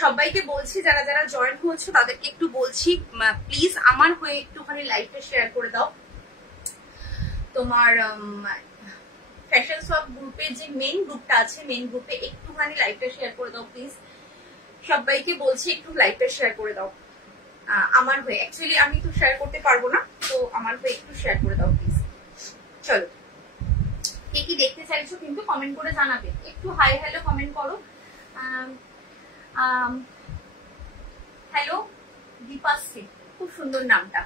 সবাইকে বলছি যারা যারা জয়েন হয়েছে তাদেরকে একটু বলছি প্লিজ আমার হয়ে একটুখানি লাইভটা শেয়ার করে দাও। তোমার ফ্যাশন শপ গ্রুপের যে মেইন গ্রুপটা আছে, মেইন গ্রুপে একটুখানি লাইভটা শেয়ার করে দাও প্লিজ। সবাইকে বলছি একটু লাইভটা শেয়ার করে দাও আমার হয়ে। অ্যাকচুয়ালি আমি তো শেয়ার করতে পারবো না, তো আমার হয়ে একটু শেয়ার করে দাও প্লিজ। চলো, কে কি দেখতে চাইছো কিন্তু কমেন্ট করে জানাবে। একটু হাই হ্যালো কমেন্ট করো। হ্যালো দীপাশ্রী, খুব সুন্দর নামটা,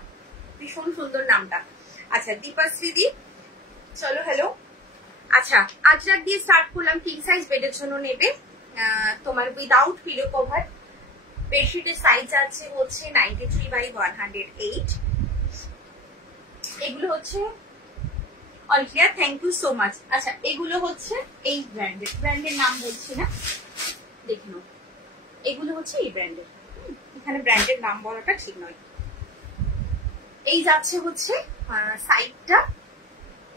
ভীষণ সুন্দর নামটা। আচ্ছা দীপাশ্রী দি, চলো হ্যালো। আচ্ছা আজরাক দিয়ে স্টার্ট করলাম। কিং সাইজ বেডের জন্য নেবে তোমার উইদাউট পিলো কভার। বেডশিটের সাইজ আছে হচ্ছে 93/108। এগুলো হচ্ছে all clear, thank you so much. আচ্ছা এগুলো হচ্ছে এই ব্র্যান্ডের নাম বলছি না, দেখে নাও। এগুলো হচ্ছে এই ব্র্যান্ডের, এখানে ব্র্যান্ডের নাম বলাটা ঠিক নয়। এই যাচ্ছে হচ্ছে সাইডটা,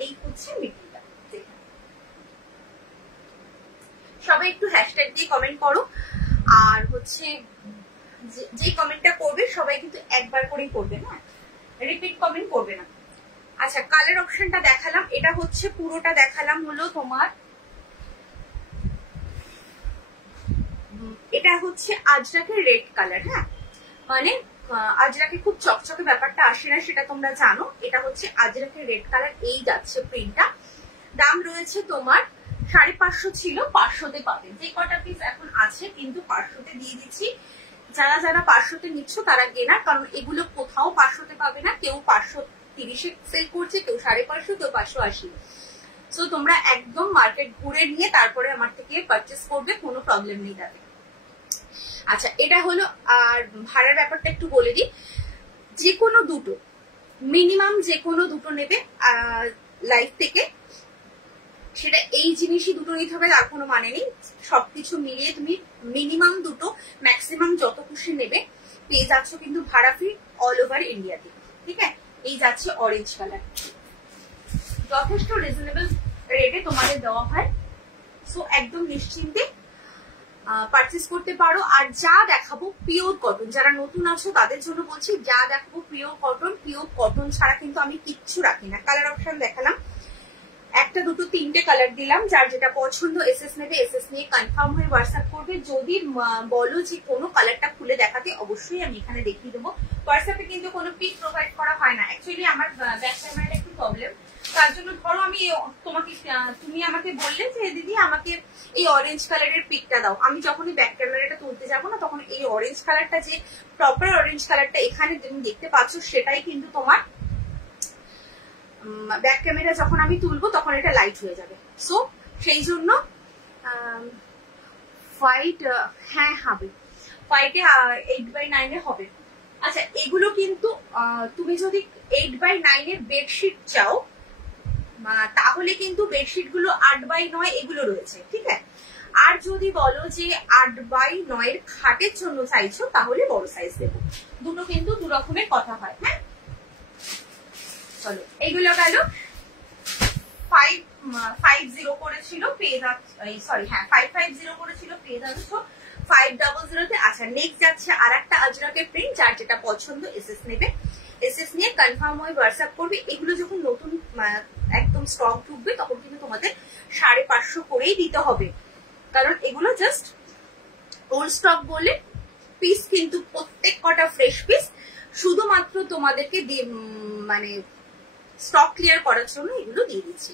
এই হচ্ছে মিডলটা। সবাই একটু হ্যাশট্যাগ দিয়ে কমেন্ট করো। আর হচ্ছে যে কমেন্টটা করবে সবাই কিন্তু একবার করেই করবে না, রিপিট কমেন্ট করবে না। আচ্ছা কালার অপশনটা দেখালাম, এটা হচ্ছে পুরোটা দেখালাম হলো তোমার, এটা হচ্ছে আজরাকের রেড কালার। হ্যাঁ মানে আজরাকে খুব চকচকে ব্যাপারটা আসে না, সেটা তোমরা জানো। এটা হচ্ছে আজরাকের রেড কালার, এই যাচ্ছে প্রিন্টটা। দাম রয়েছে তোমার 550 ছিল, 500-তে পাবে। যে কটা পিস এখন আছে কিন্তু 500-তে দিয়ে দিচ্ছি। যারা যারা 500-তে নিচ্ছ তারা গেনার, কারণ এগুলো কোথাও 500-তে পাবে না। কেউ 530-এ সেল করছে, কেউ 550, কেউ 580। সো তোমরা একদম মার্কেট ঘুরে নিয়ে তারপরে আমার থেকে পারচেস করবে, কোনো প্রবলেম নেই তাতে। আচ্ছা এটা হলো, আর ভাড়ার ব্যাপারটা একটু বলে দিই। যে কোনো দুটো, মিনিমাম যে কোনো দুটো নেবে লাইভ থেকে, সেটা এই জিনিসই দুটো নিতে হবে তার কোনো মানে নেই। সবকিছু মিলিয়ে তুমি মিনিমাম দুটো, ম্যাক্সিমাম যত খুশি নেবে। পেয়ে যাচ্ছ কিন্তু ভাড়া ফ্রি অল ওভার ইন্ডিয়াতে। ঠিক আছে, এই যাচ্ছে অরেঞ্জ কালার, যথেষ্ট রিজনেবল রেটে তোমাদের দেওয়া হয়। সো একদম নিশ্চিন্তে পারচেস করতে পারো। আর যা দেখাবো পিওর কটন, যারা নতুন আছো তাদের জন্য বলছি, যা দেখাবো পিওর কটন। পিওর কটন ছাড়া কিন্তু আমি কিচ্ছু রাখি না। কালার অপশন দেখালাম, একটা দুটো তিনটে কালার দিলাম। যার যেটা পছন্দ এসএস নেবে, এসএস নিয়ে কনফার্ম হয়ে হোয়াটসঅ্যাপ করবে। যদি বলো যে কোনো কালারটা খুলে দেখাতে, অবশ্যই আমি এখানে দেখিয়ে দেবো। হোয়াটসঅ্যাপে কিন্তু কোনো পিক প্রোভাইড করা হয় না। অ্যাকচুয়ালি আমার ব্যাক ক্যামেরাটা একটু প্রবলেম, তার জন্য ধরো আমি তোমাকে, তুমি আমাকে বললে যে দিদি আমাকে এই অরেঞ্জ কালারের পিকটা দাও, আমি যখনই ব্যাক ক্যামেরাটা তুলতে যাবো না, তখন এই অরেঞ্জ কালারটা, যে প্রপার অরেঞ্জ কালারটা এখানে তুমি দেখতে পাচ্ছ, সেটাই কিন্তু তোমার ব্যাক ক্যামেরা যখন আমি তুলবো তখন এটা লাইট হয়ে যাবে। সো সেই জন্য হোয়াইট, হ্যাঁ হবে হোয়াইটে 8/9 হবে। আচ্ছা এগুলো কিন্তু তুমি যদি 8/9 বেডশিট চাও, তাহলে কিন্তু বেডশিট গুলো 8/9 এগুলো রয়েছে। ঠিক আছে, আর যদি বলো যে 8/9 খাটের জন্য চাইছো, তাহলে বড় সাইজ দেবো। দুটো কিন্তু দু রকমের কথা হয়। হ্যাঁ চলো, এইগুলো গেল 550 করেছিল, পেয়ে যাচ্ছে, সরি হ্যাঁ 550 করেছিল, পেয়ে যাচ্ছ 500-তে। আচ্ছা নেক্সট যাচ্ছে আর একটা আজরাকের প্রিন্ট, যার যেটা পছন্দ এসএস নেবে, এসএস নিয়ে কনফার্ম হয়ে হোয়াটসঅ্যাপ করবে। এগুলো যখন নতুন একদম স্টক ঢুকবে তখন কিন্তু তোমাদের 550 করেই দিতে হবে, কারণ এগুলো জাস্ট ওল্ড স্টক বলে পিস, কিন্তু প্রত্যেক কটা ফ্রেশ পিস। শুধুমাত্র তোমাদেরকে মানে স্টক ক্লিয়ার করার জন্য এগুলো দিয়ে দিচ্ছি।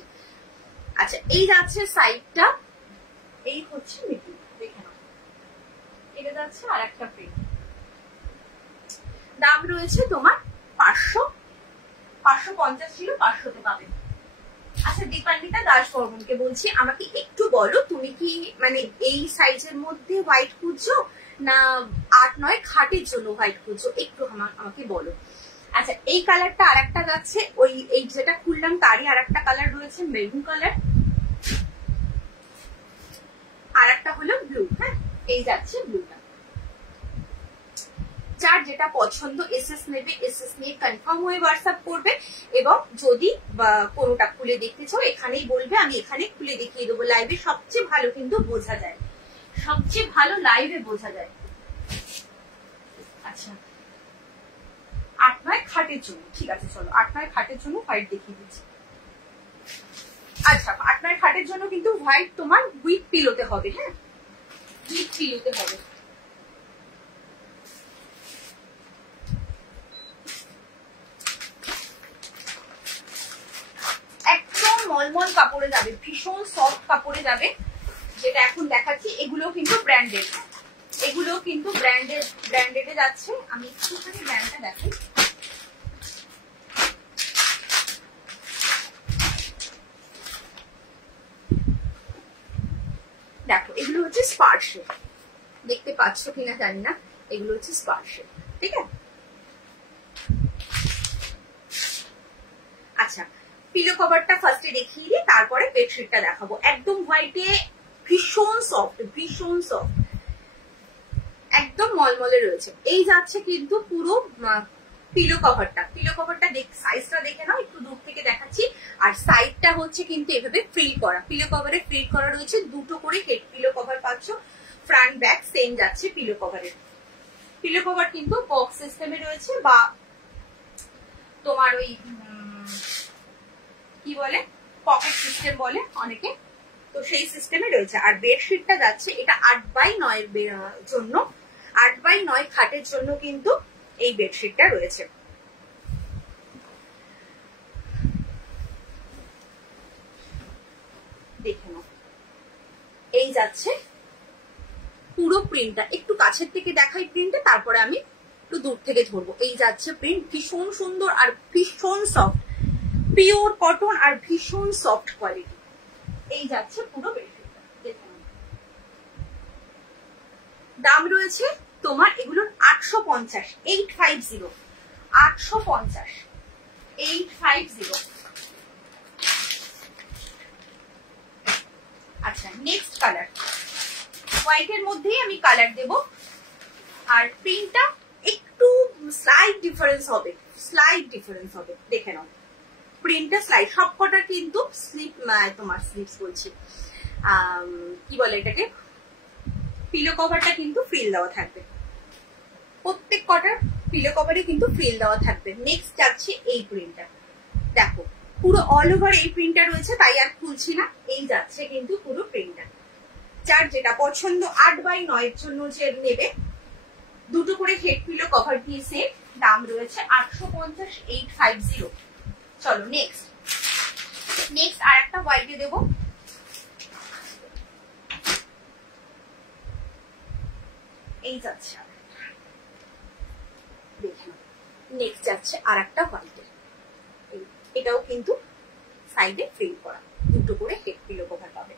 আচ্ছা এই যাচ্ছে সাইডটা, এই হচ্ছে মিডল, দেখে নাও। এটা যাচ্ছে আর একটা প্রিন্ট, দাম রয়েছে তোমার 550 ছিল, 500-তে পাবে। আচ্ছা দীপান্বিতা দাস বর্মনকে বলছি, আমাকে একটু বলো তুমি কি মানে এই সাইজের মধ্যে হোয়াইট খুঁজছো, না 8/9 খাটের জন্য হোয়াইট খুঁজছো, একটু আমাকে বলো। আচ্ছা এই কালারটা আর একটা যাচ্ছে, ওই এই যেটা খুললাম তারই আর একটা কালার রয়েছে, মেরুন কালার, আর একটা হলো ব্লু। হ্যাঁ এই যাচ্ছে ব্লুটা। যার যেটা পছন্দ এসএস নেবে, এসএস নিয়ে কনফার্ম হয়ে হোয়াটসঅ্যাপ করবে। এবং যদি কোনোটা খুলে দেখতে চাও এখানেই বলবে, আমি এখানে খুলে দেখিয়ে দেবো। লাইভে সবচেয়ে ভালো কিন্তু বোঝা যায়, সবচেয়ে ভালো লাইভে বোঝা যায়। আচ্ছা 8-9 খাটের জন্য, ঠিক আছে চলো 8-9 খাটের জন্য হোয়াইট দেখিয়ে দিচ্ছি। আচ্ছা 8-9 খাটের জন্য কিন্তু হোয়াইট তোমার উইথ পিলোতে হবে, হ্যাঁ উইথ পিলোতে হবে। একদম মলমল কাপড়ে যাবে, ভীষণ সফট কাপড়ে যাবে, যেটা এখন দেখাচ্ছি। এগুলো কিন্তু ব্র্যান্ডেড, এগুলো কিন্তু ব্র্যান্ডেডে যাচ্ছে। আমি একটুখানি ব্র্যান্ডটা দেখাই। দেখো এগুলো হচ্ছে স্পার্শে, দেখতে পাচ্ছ কিনা জানি না, এগুলো হচ্ছে স্পার্শে, ঠিক আছে। আচ্ছা পিলো কভারটা ফার্স্টে দেখিয়ে দিই, তারপরে বেডশিটটা দেখাবো। একদম হোয়াইটে, ভীষণ সফট, ভীষণ সফট, একদম মলমলে রয়েছে। এই যাচ্ছে কিন্তু পুরো পিলো কভারটা, পিলো কভারটা সাইজটা দেখে নাও, একটু দূর থেকে দেখাচ্ছি। আর সাইডটা হচ্ছে কিন্তু এভাবে ফ্রিল করা, পিলো কভারে ফ্রিল করা রয়েছে, দুটো করে হেড পিলো কভার পাচ্ছ, ফ্রন্ট ব্যাক সেম যাচ্ছে পিলো কভারের। পিলো কভার কিন্তু বক্স সিস্টেমে রয়েছে, বা তোমার ওই কি বলে পকেট সিস্টেম বলে অনেকে, তো সেই সিস্টেমে রয়েছে। আর বেডশিটটা যাচ্ছে এটা 8x9 এর জন্য, 8x9 খাটের জন্য কিন্তু এই বেডশিটটা রয়েছে। দেখে নাও, এই যাচ্ছে পুরো প্রিন্টটা। একটু কাছের থেকে দেখাই প্রিন্টটা, তারপরে আমি একটু দূর থেকে ধরবো। এই যাচ্ছে প্রিন্ট, ভীষণ সুন্দর আর ভীষণ সফট, পিওর কটন আর ভীষণ সফট কোয়ালিটি। এই যাচ্ছে পুরো বেডশিটটা, দেখে নাও। দাম রয়েছে তোমার এগুলোর 850, 850, 850, 850। আচ্ছা নেক্সট কালার, হোয়াইটের মধ্যেই আমি কালার দেব। আর প্রিন্টটা একটু স্লাইট ডিফারেন্স হবে, স্লাইট ডিফারেন্স হবে, দেখে নাও প্রিন্টটা স্লাইট। সবকটা কিন্তু স্লিপ, তোমার স্লিপস বলছি, কি বলে এটাকে, পিলো কভারটা কিন্তু ফ্রিল দেওয়া থাকবে, প্রত্যেক কটার পিলো কভারে কিন্তু ফ্রিল দেওয়া থাকবে। নেক্সট যাচ্ছে এই প্রিন্টটা, দেখো পুরো অল ওভার এই প্রিন্টটা রয়েছে, তাই আর খুলছি না। এই যাচ্ছে কিন্তু পুরো প্রিন্টটা। যার যেটা পছন্দ 8x9 এর জন্য যে নেবে, দুটো করে হেড পিলো কভার দিয়ে সেট, দাম রয়েছে 850, 850। চলো নেক্সট, নেক্সট আর একটা হোয়াইটে দেবো। এই যাচ্ছে দেখে নাও, নেক্সট যাচ্ছে আর একটা হোয়াইটে, এটাও কিন্তু সাইডে ফিল করা, দুটো করে হেড পিলো কভার পাবে।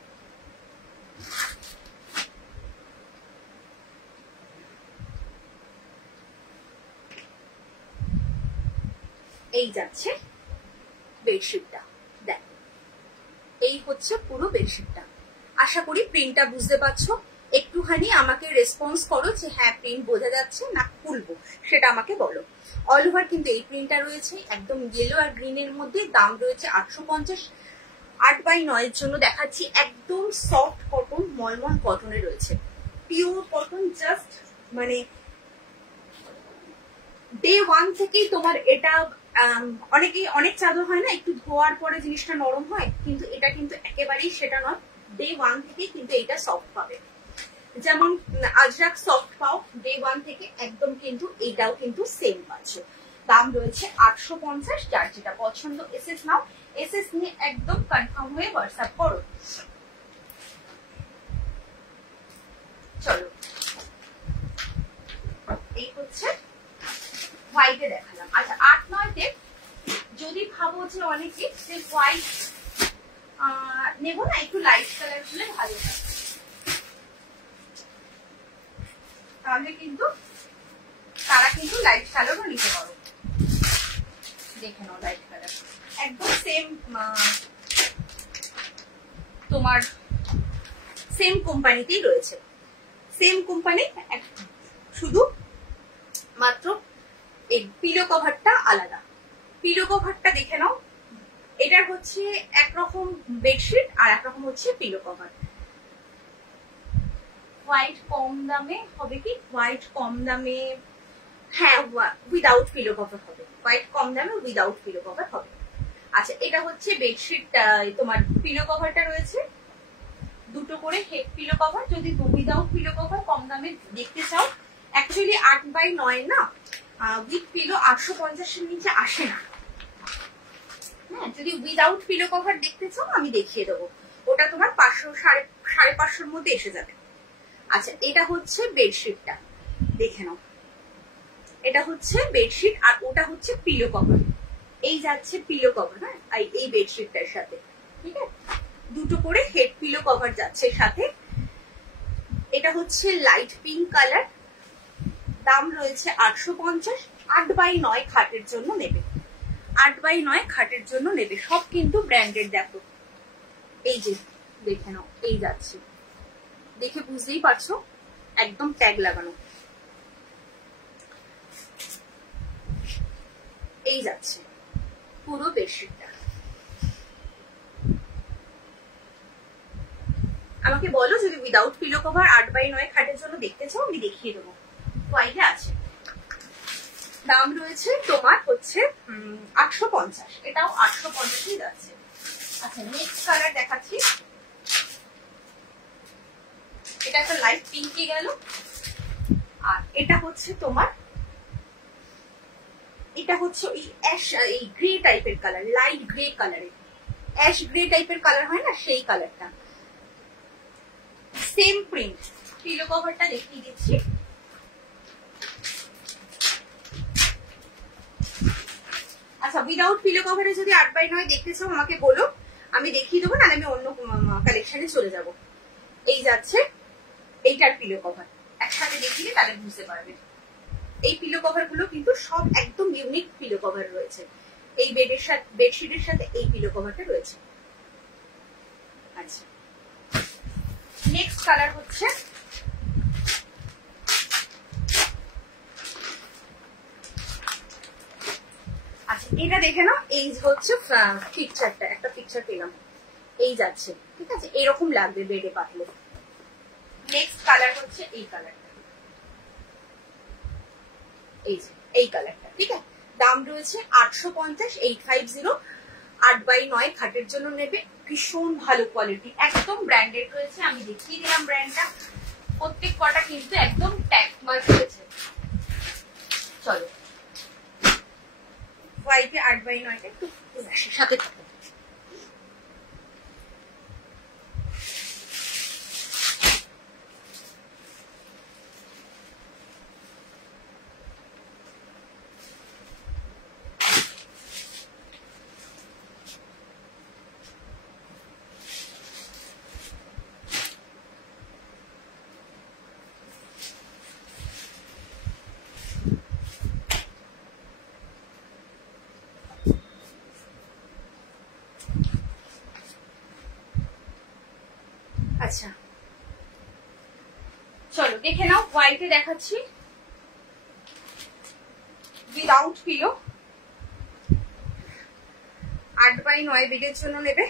এই যাচ্ছে বেডশিটটা, দেখ এই হচ্ছে পুরো বেডশিটটা। আশা করি প্রিন্টটা বুঝতে পারছো। একটুখানি আমাকে রেসপন্স করো যে হ্যাঁ প্রিন্ট বোঝা যাচ্ছে না, খুলবো সেটা আমাকে বলো। অল ওভার কিন্তু এই প্রিন্টটা রয়েছে, একদম ইয়েলো আর গ্রিনের মধ্যে, দাম রয়েছে 850। 8x9 এর জন্য দেখাচ্ছি, একদম সফট কটন, মলমল কটনে রয়েছে, পিওর কটন, জাস্ট মানে ডে 1 থেকেই তোমার এটা, অনেকেই অনেক চাদর হয় না একটু ধোয়ার পরে জিনিসটা নরম হয়, কিন্তু এটা কিন্তু একেবারেই সেটা নয়, ডে 1 থেকেই কিন্তু এটা সফট পাবে। যেমন আজরাক সফট পাও ডে 1 থেকে, একদম কিন্তু এটাও কিন্তু সেম পাচ্ছ। দাম রয়েছে 850। যার যেটা পছন্দ এসএস নাও, এসএস নিয়ে একদম কনফার্ম হয়ে হোয়াটসঅ্যাপ করো। চলো এই হচ্ছে হোয়াইটে দেখালাম। আচ্ছা 8-9-তে যদি ভাবো যে অনেকে যে হোয়াইট নেবো না, একটু লাইট কালার হলে ভালো হয়, তাহলে কিন্তু তারা কিন্তু লাইট কালারও নিতে পারো। দেখে নাও লাইট কালার, একদম সেম, তোমার সেম কোম্পানিতেই রয়েছে, সেম কোম্পানি, শুধু মাত্র এই পিলো কভারটা আলাদা। পিলো কভারটা দেখে নাও, এটার হচ্ছে একরকম বেডশিট আর একরকম হচ্ছে পিলো কভার। হোয়াইট কম দামে হবে কি, হোয়াইট কম দামে হ্যাঁ, উইদাউট পিলো কভার হবে, হোয়াইট কম দামে উইদাউট পিলো কভার হবে। আচ্ছা, এটা হচ্ছে বেডশিট, তোমার পিলো কভারটা রয়েছে দুটো করে হেড পিলো কভার। যদি উইদাউট পিলো কভার কম দামে দেখতে চাও, অ্যাকচুয়ালি 8x9 না, উইথ পিলো 850-এর নিচে আসে না। হ্যাঁ, যদি উইদাউট পিলো কভার দেখতে চাও আমি দেখিয়ে দেবো, ওটা তোমার 500 550-এর মধ্যে এসে যাবে। আচ্ছা, এটা হচ্ছে বেডশিটটা, দেখে নাও। এটা হচ্ছে বেডশিট আর ওটা হচ্ছে পিলো কভার। এই যাচ্ছে পিলো কভার, হ্যাঁ, এই বেডশিটটার সাথে, ঠিক আছে, দুটো করে হেড পিলো কভার যাচ্ছে সাথে। এটা হচ্ছে লাইট পিঙ্ক কালার, দাম রয়েছে 850। 8x9 খাটের জন্য নেবে, 8x9 খাটের জন্য নেবে, সব কিন্তু ব্র্যান্ডেড। দেখো এই যে, দেখে নাও, এই যাচ্ছে, দেখে বুঝতেই পারছো একদম ট্যাগ লাগানো। এই যাচ্ছে পুরো বেডশিটটা। আমাকে বলো যদি উইদাউট পিলো কভার 8x9 খাটের জন্য দেখতে চাও, আমি দেখিয়ে দেবো। হোয়াইটে আছে, দাম রয়েছে তোমার হচ্ছে 850, এটাও 850-ই যাচ্ছে। আচ্ছা, নেক্সট কালার দেখাচ্ছি। এটা একটা লাইট পিঙ্কে গেল, আর এটা হচ্ছে তোমার, এটা হচ্ছে ওই অ্যাশ, এই গ্রে টাইপের কালার, লাইট গ্রে কালারের, অ্যাশ গ্রে টাইপের কালার হয় না, সেই কালারটা, সেম প্রিন্ট। পিলো কভারটা দেখিয়ে দিচ্ছি। আচ্ছা, উইদাউট পিলো কভারে যদি 8x9 দেখতে চাও আমাকে বলো, আমি দেখিয়ে দেবো, নাহলে আমি অন্য কালেকশনে চলে যাব। এই যাচ্ছে এইটার পিলো কভার, একসাথে দেখিয়ে তাহলে বুঝতে পারবে। এই পিলো কভার গুলো কিন্তু সব একদম ইউনিক পিলো কভার রয়েছে। এই বেডের সাথে, বেডশিটের সাথে এই পিলো কভারটা রয়েছে। আচ্ছা, নেক্সট কালার হচ্ছে, আচ্ছা এটা দেখে নাও। এই হচ্ছে পিকচারটা, একটা পিকচার পেলাম, এই যাচ্ছে, ঠিক আছে, এরকম লাগবে বেডে পাতলে। নেক্সট কালার হচ্ছে এই কালারটা, এই যে এই কালারটা, ঠিক আছে, দাম রয়েছে 850, 850। 8x9 খাটের জন্য নেবে, ভীষণ ভালো কোয়ালিটি, একদম ব্র্যান্ডেড রয়েছে। আমি দেখিয়ে দিলাম ব্র্যান্ডটা, প্রত্যেক কটা কিন্তু একদম ট্যাগ মার্ক রয়েছে। চলো, হোয়াইটে 8x9 একটু সাথে থাকো। আচ্ছা, চলো দেখে নাও। হোয়াইটে দেখাচ্ছি, উইদাউট পিলো, 8x9 বেডের জন্য নেবে।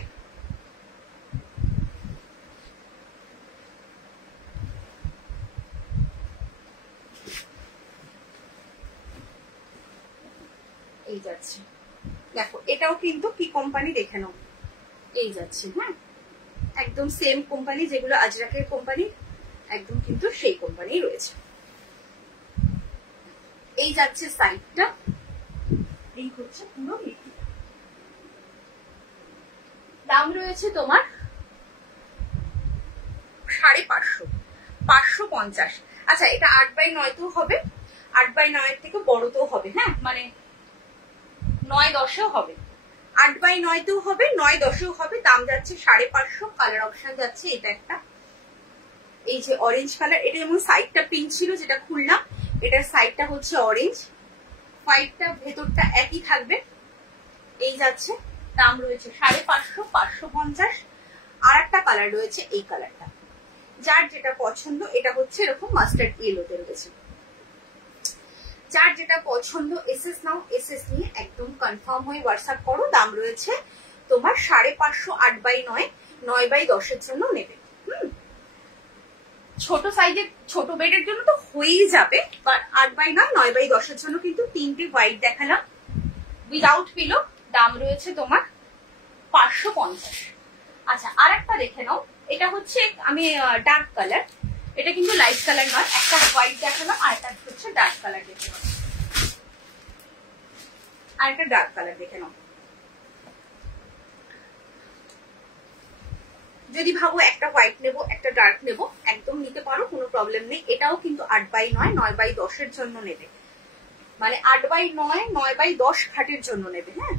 এই যাচ্ছে, দেখো এটাও কিন্তু কি কোম্পানি দেখে নাও, এই যাচ্ছে, হ্যাঁ, একদম সেম কোম্পানি, যেগুলো আজরাকের কোম্পানি, একদম কিন্তু সেই কোম্পানি রয়েছে। এই যাচ্ছে সাইডটা, এই হচ্ছে পুরো। দাম রয়েছে তোমার 550, 550। আচ্ছা, এটা 8x9 তেও হবে, 8x9 থেকে বড়তেও হবে, হ্যাঁ, মানে 9-10-এও হবে, 8x9 তেও হবে, 9-10-এও হবে। দাম যাচ্ছে 550। কালার অপশন যাচ্ছে এটা একটা, এই যে অরেঞ্জ কালার, এটা যেমন সাইডটা পিঙ্ক ছিল যেটা খুললাম, এটার সাইডটা হচ্ছে অরেঞ্জ, হোয়াইটটা ভেতরটা একই থাকবে। এই যাচ্ছে, দাম রয়েছে 550, 550। আর একটা কালার রয়েছে এই কালারটা, যার যেটা পছন্দ। এটা হচ্ছে এরকম মাস্টার্ড ইয়েলোতে রয়েছে, যার যেটা পছন্দ এসএস নাও, এসএস নিয়ে একদম কনফার্ম হয়ে হোয়াটসঅ্যাপ করো। দাম রয়েছে তোমার 550, 8x9, 9x10-এর জন্য নেবে। ছোট সাইজের ছোট বেডের জন্য তো হয়েই যাবে, বাট 8x9 9x10 জন্য কিন্তু 3টে হোয়াইট দেখালাম উইদাউট পিলো। দাম রয়েছে তোমার 550। আচ্ছা আর একটা দেখে নাও, এটা হচ্ছে আমি ডার্ক কালার, এটা কিন্তু লাইট কালার নয়, একটা হোয়াইট দেখালাম আর একটা হচ্ছে ডার্ক কালার দেখে নাও, আর একটা ডার্ক কালার দেখে নাও। যদি ভাবো একটা হোয়াইট নেবো একটা ডার্ক নেবো একদম নিতে পারো, কোনো প্রবলেম নেই। এটাও কিন্তু 8x9 9x10 জন্য নেবে, মানে 8x9 9x10 খাটের জন্য নেবে। হ্যাঁ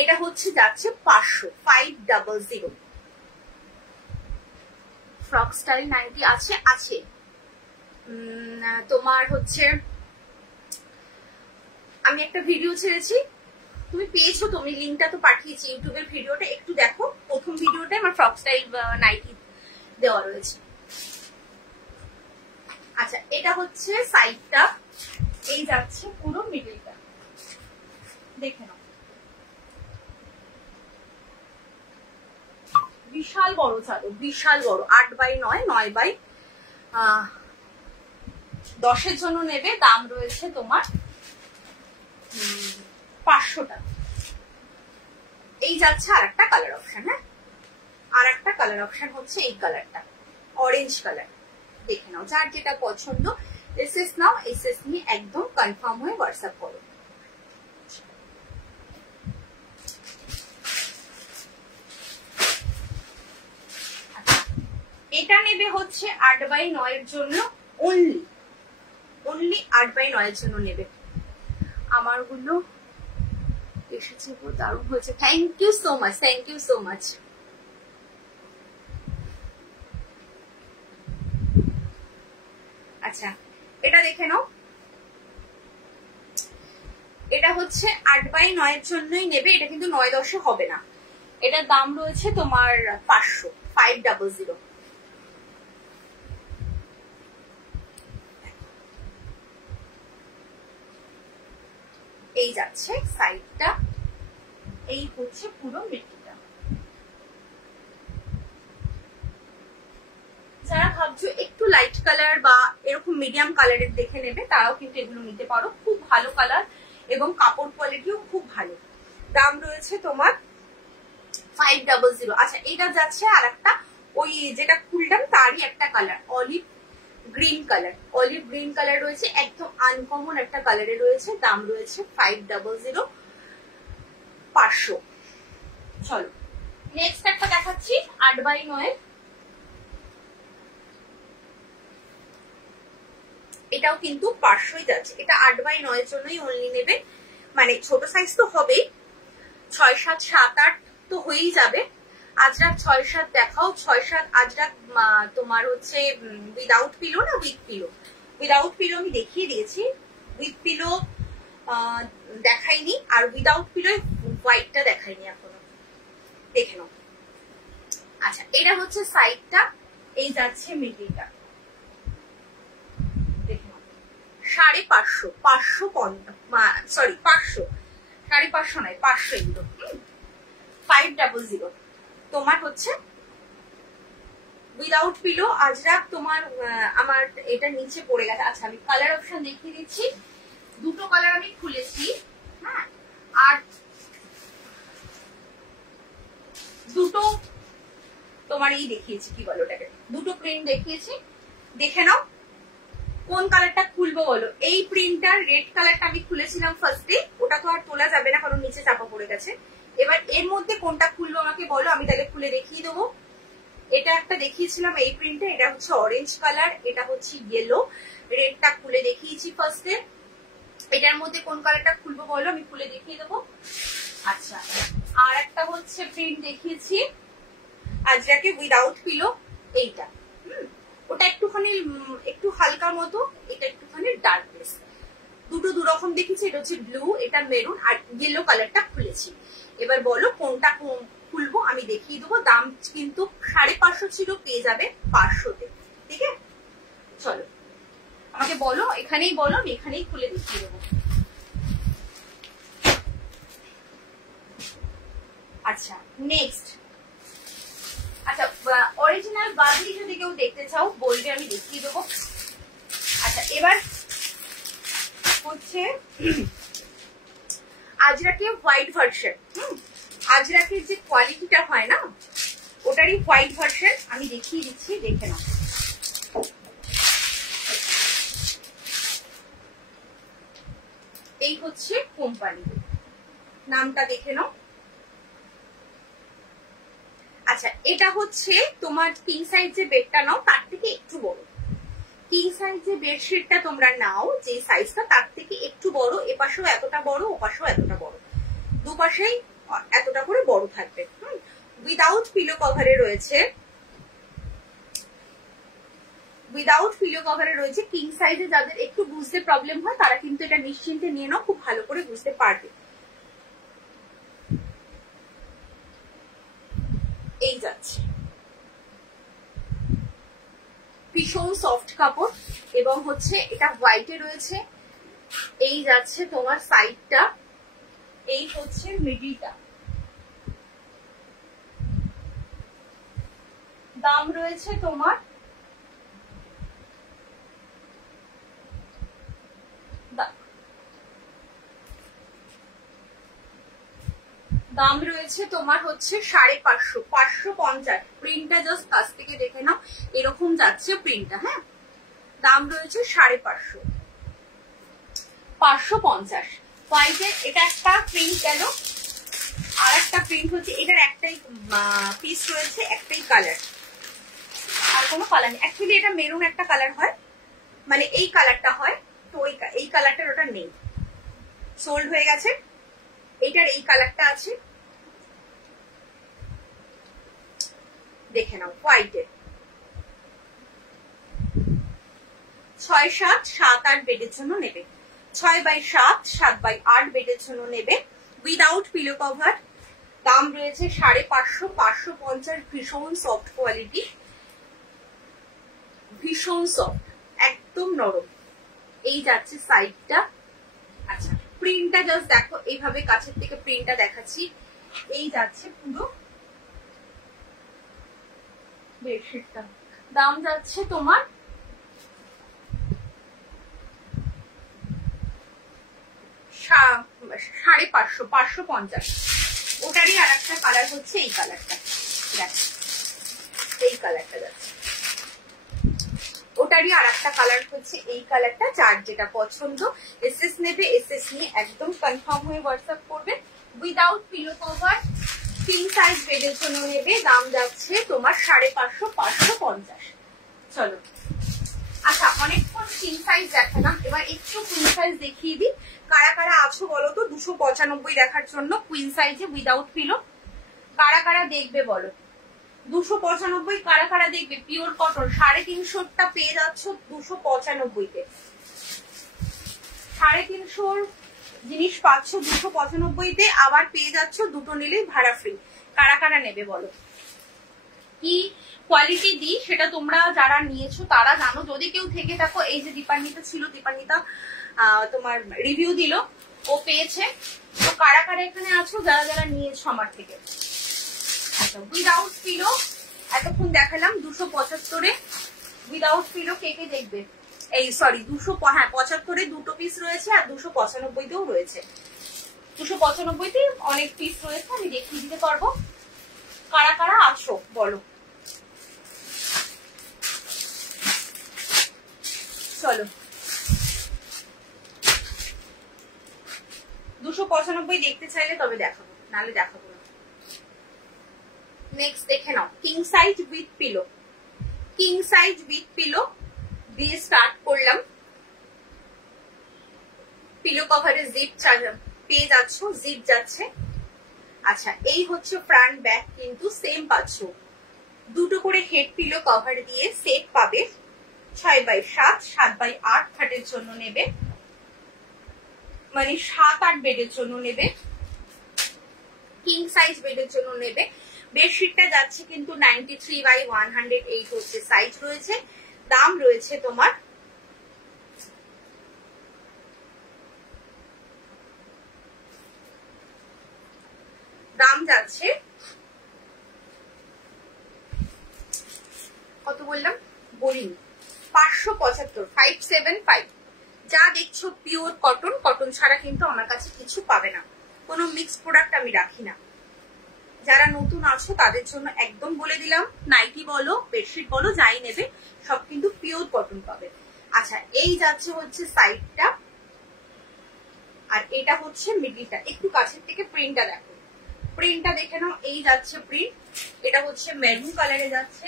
এটা হচ্ছে যাচ্ছে 500 500। ফ্রক স্টাইল নাইটি আছে আছে তোমার হচ্ছে আমি একটা ভিডিও ছেড়েছি, তুমি পেয়েছো, তুমি লিঙ্কটা তো পাঠিয়েছি ইউটিউবের ভিডিওটা, একটু দেখো। প্রথম ভিডিওটাই আমার ফ্রক স্টাইল নাইটি দেওয়া রয়েছে। আচ্ছা এটা হচ্ছে সাইডটা, এই যাচ্ছে পুরো মিডলটা, দেখে নাও বিশাল বড় চাদর, বিশাল বড় 8x9 9x10 জন্য নেবে। দাম রয়েছে তোমার 500 টাকা। এই যাচ্ছে আর একটা কালার অপশন। হ্যাঁ আর একটা কালার অপশন হচ্ছে এই কালারটা, অরেঞ্জ কালার, দেখে নাও যার যেটা পছন্দ এসএস নাও, এসএস নিয়ে একদম কনফার্ম হয়ে হোয়াটসঅ্যাপ করো। এটা নেবে হচ্ছে 8x9 এর জন্য, অনলি 8x9 এর জন্য নেবে। আমার গুলো এসেছে, দারুণ হয়েছে, thank you so much, thank you so much. আচ্ছা এটা দেখে নাও, এটা হচ্ছে 8x9 এর জন্যই নেবে, এটা কিন্তু 9-10 হবে না। এটার দাম রয়েছে তোমার 500 500। এই যাচ্ছে সাইডটা, এই হচ্ছে পুরো মিডিলটা। যারা ভাবছো একটু লাইট কালার বা এরকম মিডিয়াম কালারের দেখে নেবে তারাও কিন্তু এগুলো নিতে পারো, খুব ভালো কালার এবং কাপড় কোয়ালিটিও খুব ভালো। দাম রয়েছে তোমার 500। আচ্ছা এটা যাচ্ছে আর একটা, ওই যেটা খুললাম তারই একটা colour, olive green colour, olive green colour রয়েছে, একদম আনকমন একটা কালারে রয়েছে। দাম রয়েছে 500 500। চলো নেক্সট একটা দেখাচ্ছি 8x9। এটাও কিন্তু 500 যাচ্ছে, এটা 8x9 এর জন্যই অনলি নেবে, মানে ছোট সাইজ তো হবেই, 6, 7, 7, 8 তো হয়েই যাবে। আজরাক 6, 7 দেখাও, 6, 7 আজরাক তোমার হচ্ছে উইদাউট পিলো না উইথ পিলো? উইদাউট পিলো আমি দেখিয়ে দিয়েছি, উইথ পিলো দেখাইনি, আর উইদাউট পিলো হোয়াইটটা দেখাইনি এখনো, দেখে নাও। আচ্ছা এটা হচ্ছে সাইডটা, এই যাচ্ছে মিডিলটা, দেখে নাও 550 550, সরি 500, 550 নয় 500 এগুলো 500। তোমার হচ্ছে উইদাউট পিলো আজরাক তোমার আমার এটা নিচে পড়ে গেছে। আচ্ছা আমি কালার অপশন দেখিয়ে দিচ্ছি, দুটো কালার আমি খুলেছি। হ্যাঁ আর দুটো তোমার এই দেখিয়েছি, কি বলো ওটাকে, দুটো প্রিন্ট দেখিয়েছি, দেখে নাও কোন কালারটা খুলবো বলো। এই প্রিন্টটার রেড কালারটা আমি খুলেছিলাম ফার্স্টে, ওটা তো আর তোলা যাবে না কারণ নিচে চাপা পড়ে গেছে। এবার এর মধ্যে কোনটা খুলবো আমাকে বলো, আমি তাহলে খুলে দেখিয়ে দেবো। এটা একটা দেখিয়েছিলাম এই প্রিন্টে, এটা হচ্ছে অরেঞ্জ কালার, এটা হচ্ছে ইয়েলো, রেডটা খুলে দেখিয়েছি ফার্স্টে। এটার মধ্যে কোন কালারটা খুলবো বলো, আমি খুলে দেখিয়ে দেবো। আচ্ছা আর একটা হচ্ছে প্রিন্ট দেখিয়েছি আজরাকে উইদাউট পিলো, এইটা ওটা একটুখানি একটু হালকা মতো, এটা একটুখানি ডার্কনেস, দুটো দুরকম দেখেছি। এটা হচ্ছে ব্লু, এটা মেরুন, আর ইয়েলো কালারটা খুলেছি। এবার বলো কোনটা খুলবো, আমি দেখিয়ে দেবো। দাম কিন্তু 550 ছিল, পেয়ে যাবে 500-তে, ঠিক আছে? চলো আমাকে বলো, এখানেই বলো, আমি এখানেই খুলে দেখিয়ে দেবো। আচ্ছা নেক্সট, আচ্ছা অরিজিনাল বাদলি যদি কেউ দেখতে চাও বলবে, আমি দেখিয়ে দেবো। আচ্ছা, এবার হচ্ছে আজরাকে হোয়াইট ভার্সন। আজরাকের যে কোয়ালিটিটা হয় না, ওটারই হোয়াইট ভার্সন আমি দেখিয়ে দিচ্ছি, দেখে নাও। এই হচ্ছে কোম্পানি, নামটা দেখে নাও। আচ্ছা, এটা হচ্ছে তোমার কিং সাইজ যে বেডটা নাও তার থেকে একটু বড়। কিং সাইজ যে বেডশিটটা তোমরা নাও যে সাইজটা তার থেকে একটু বড়, এপাশেও এতটা বড়, ওপাশেও এতটা বড়, দুপাশেই এতটা করে বড় থাকবে। উইদাউট পিলো কভারে রয়েছে, উইদাউট পিলো কভারে রয়েছে। কিং সাইজে যাদের একটু বুঝতে প্রবলেম হয় তারা কিন্তু এটা নিশ্চিন্তে নিয়ে নাও, খুব ভালো করে বুঝতে পারবে। এই যাচ্ছে ভীষণ সফট কাপড় এবং হচ্ছে এটা হোয়াইটে রয়েছে। এই যাচ্ছে তোমার সাইডটা, এই হচ্ছে মিডিলটা। দাম রয়েছে তোমার দাম রয়েছে তোমার হচ্ছে 550, 550। প্রিন্টটা জাস্ট কাছ থেকে দেখে নাও, এরকম যাচ্ছে প্রিন্টটা। হ্যাঁ, দাম রয়েছে 550, 550। হোয়াইটের এটা একটা প্রিন্ট গেল, আর একটা প্রিন্ট হচ্ছে এটার একটাই পিস রয়েছে, একটাই কালার, আর কোনো কালার নেই। অ্যাকচুয়ালি এটা মেরুন একটা কালার হয়, মানে এই কালারটা হয়, তো এই কালারটার ওটা নেই, সোল্ড হয়ে গেছে। এইটার এই কালারটা আছে, দেখে নাও হোয়াইটের। 6-7, 7-8 বেডের জন্য নেবে, 6x7, 7x8 বেডের জন্য নেবে, উইদাউট পিলো কভার। দাম রয়েছে 550, 550। ভীষণ সফট কোয়ালিটি, ভীষণ সফট, একদম নরম। এই যাচ্ছে সাইডটা। আচ্ছা, প্রিন্টটা জাস্ট দেখো, এইভাবে কাছের থেকে প্রিন্টটা দেখাচ্ছি। এই যাচ্ছে পুরো বেডশিটটা। দাম যাচ্ছে তোমার 550, 550। ওটারই আর একটা কালার হচ্ছে এই কালারটা, দেখো এই কালারটা যাচ্ছে। ওটারই আর একটা কালার হচ্ছে এই কালারটা। যার যেটা পছন্দ এসএস নেবে, এসএস নিয়ে একদম কনফার্ম হয়ে হোয়াটসঅ্যাপ করবে। Without pillow cover, king size বেডের জন্য নেবে। দাম যাচ্ছে তোমার 550, 550। চলো, আচ্ছা অনেকক্ষণ কিং সাইজ দেখালাম, এবার একটু কুইন সাইজ দেখিয়ে দিই। কারা কারা আছো বলো তো 295 দেখার জন্য কুইন সাইজে উইদাউট পিলো? কারা কারা দেখবে বলো? 295 কারা কারা দেখবে? পিওর কটন 350টা পেয়ে যাচ্ছ 295-তে। 350 জিনিস পাচ্ছ 295-তে, আবার পেয়ে যাচ্ছ দুটো নিলেই ভাড়া ফ্রি। কারা কারা নেবে বলো? কি কোয়ালিটি দিই সেটা তোমরা যারা নিয়েছো তারা জানো। যদি কেউ থেকে থাকো, এই যে দীপান্বিতা ছিল, দীপান্বিতা তোমার রিভিউ দিল, ও পেয়েছে। তো কারা কারা এখানে আছো যারা যারা নিয়েছো আমার থেকে? আচ্ছা, উইদাউট পিলো এতক্ষণ দেখালাম 275-এ। উইদাউট পিলো কে কে দেখবে? এই সরি 275-এ দুটো পিস রয়েছে, আর 295-তেও রয়েছে। 295-তে অনেক পিস রয়েছে, আমি দেখিয়ে দিতে পারবো। কারা কারা আছো বলো? চলো, 295 দেখতে চাইলে তবে দেখাবো, নাহলে দেখাবো না। নেক্সট দেখে নাও, king size with pillow. King size with pillow দিয়ে স্টার্ট করলাম। পিলো কভারে জিপ পেয়ে যাচ্ছ, জিপ যাচ্ছে। আচ্ছা, এই হচ্ছে ফ্রন্ট ব্যাক, কিন্তু সেম পাচ্ছ। দুটো করে হেড পিলো কভার দিয়ে সেট পাবে। 6x7, 7x8 খাটের জন্য নেবে, মানে 7-8 বেডের জন্য নেবে, কিং সাইজ বেডের জন্য নেবে। বেডশিটটা যাচ্ছে কিন্তু 93/108 হচ্ছে সাইজ রয়েছে। দাম রয়েছে তোমার যাচ্ছে কত বললাম বলিনি, 575, 575। যা দেখছো পিওর কটন, কটন ছাড়া কিন্তু আমার কাছে কিছু পাবে না, কোনো মিক্স প্রোডাক্ট আমি রাখি না। যারা নতুন আছো তাদের জন্য একদম বলে দিলাম, নাইটি বলো বেডশিট বলো যাই নেবে সব কিন্তু পিওর কটন পাবে। আচ্ছা এই যাচ্ছে হচ্ছে সাইডটা, আর এটা হচ্ছে মিডিলটা। একটু কাছের থেকে প্রিন্টটা দেখো, প্রিন্টটা দেখে নাও। এই যাচ্ছে প্রিন্ট, এটা হচ্ছে মেরুন কালারে যাচ্ছে,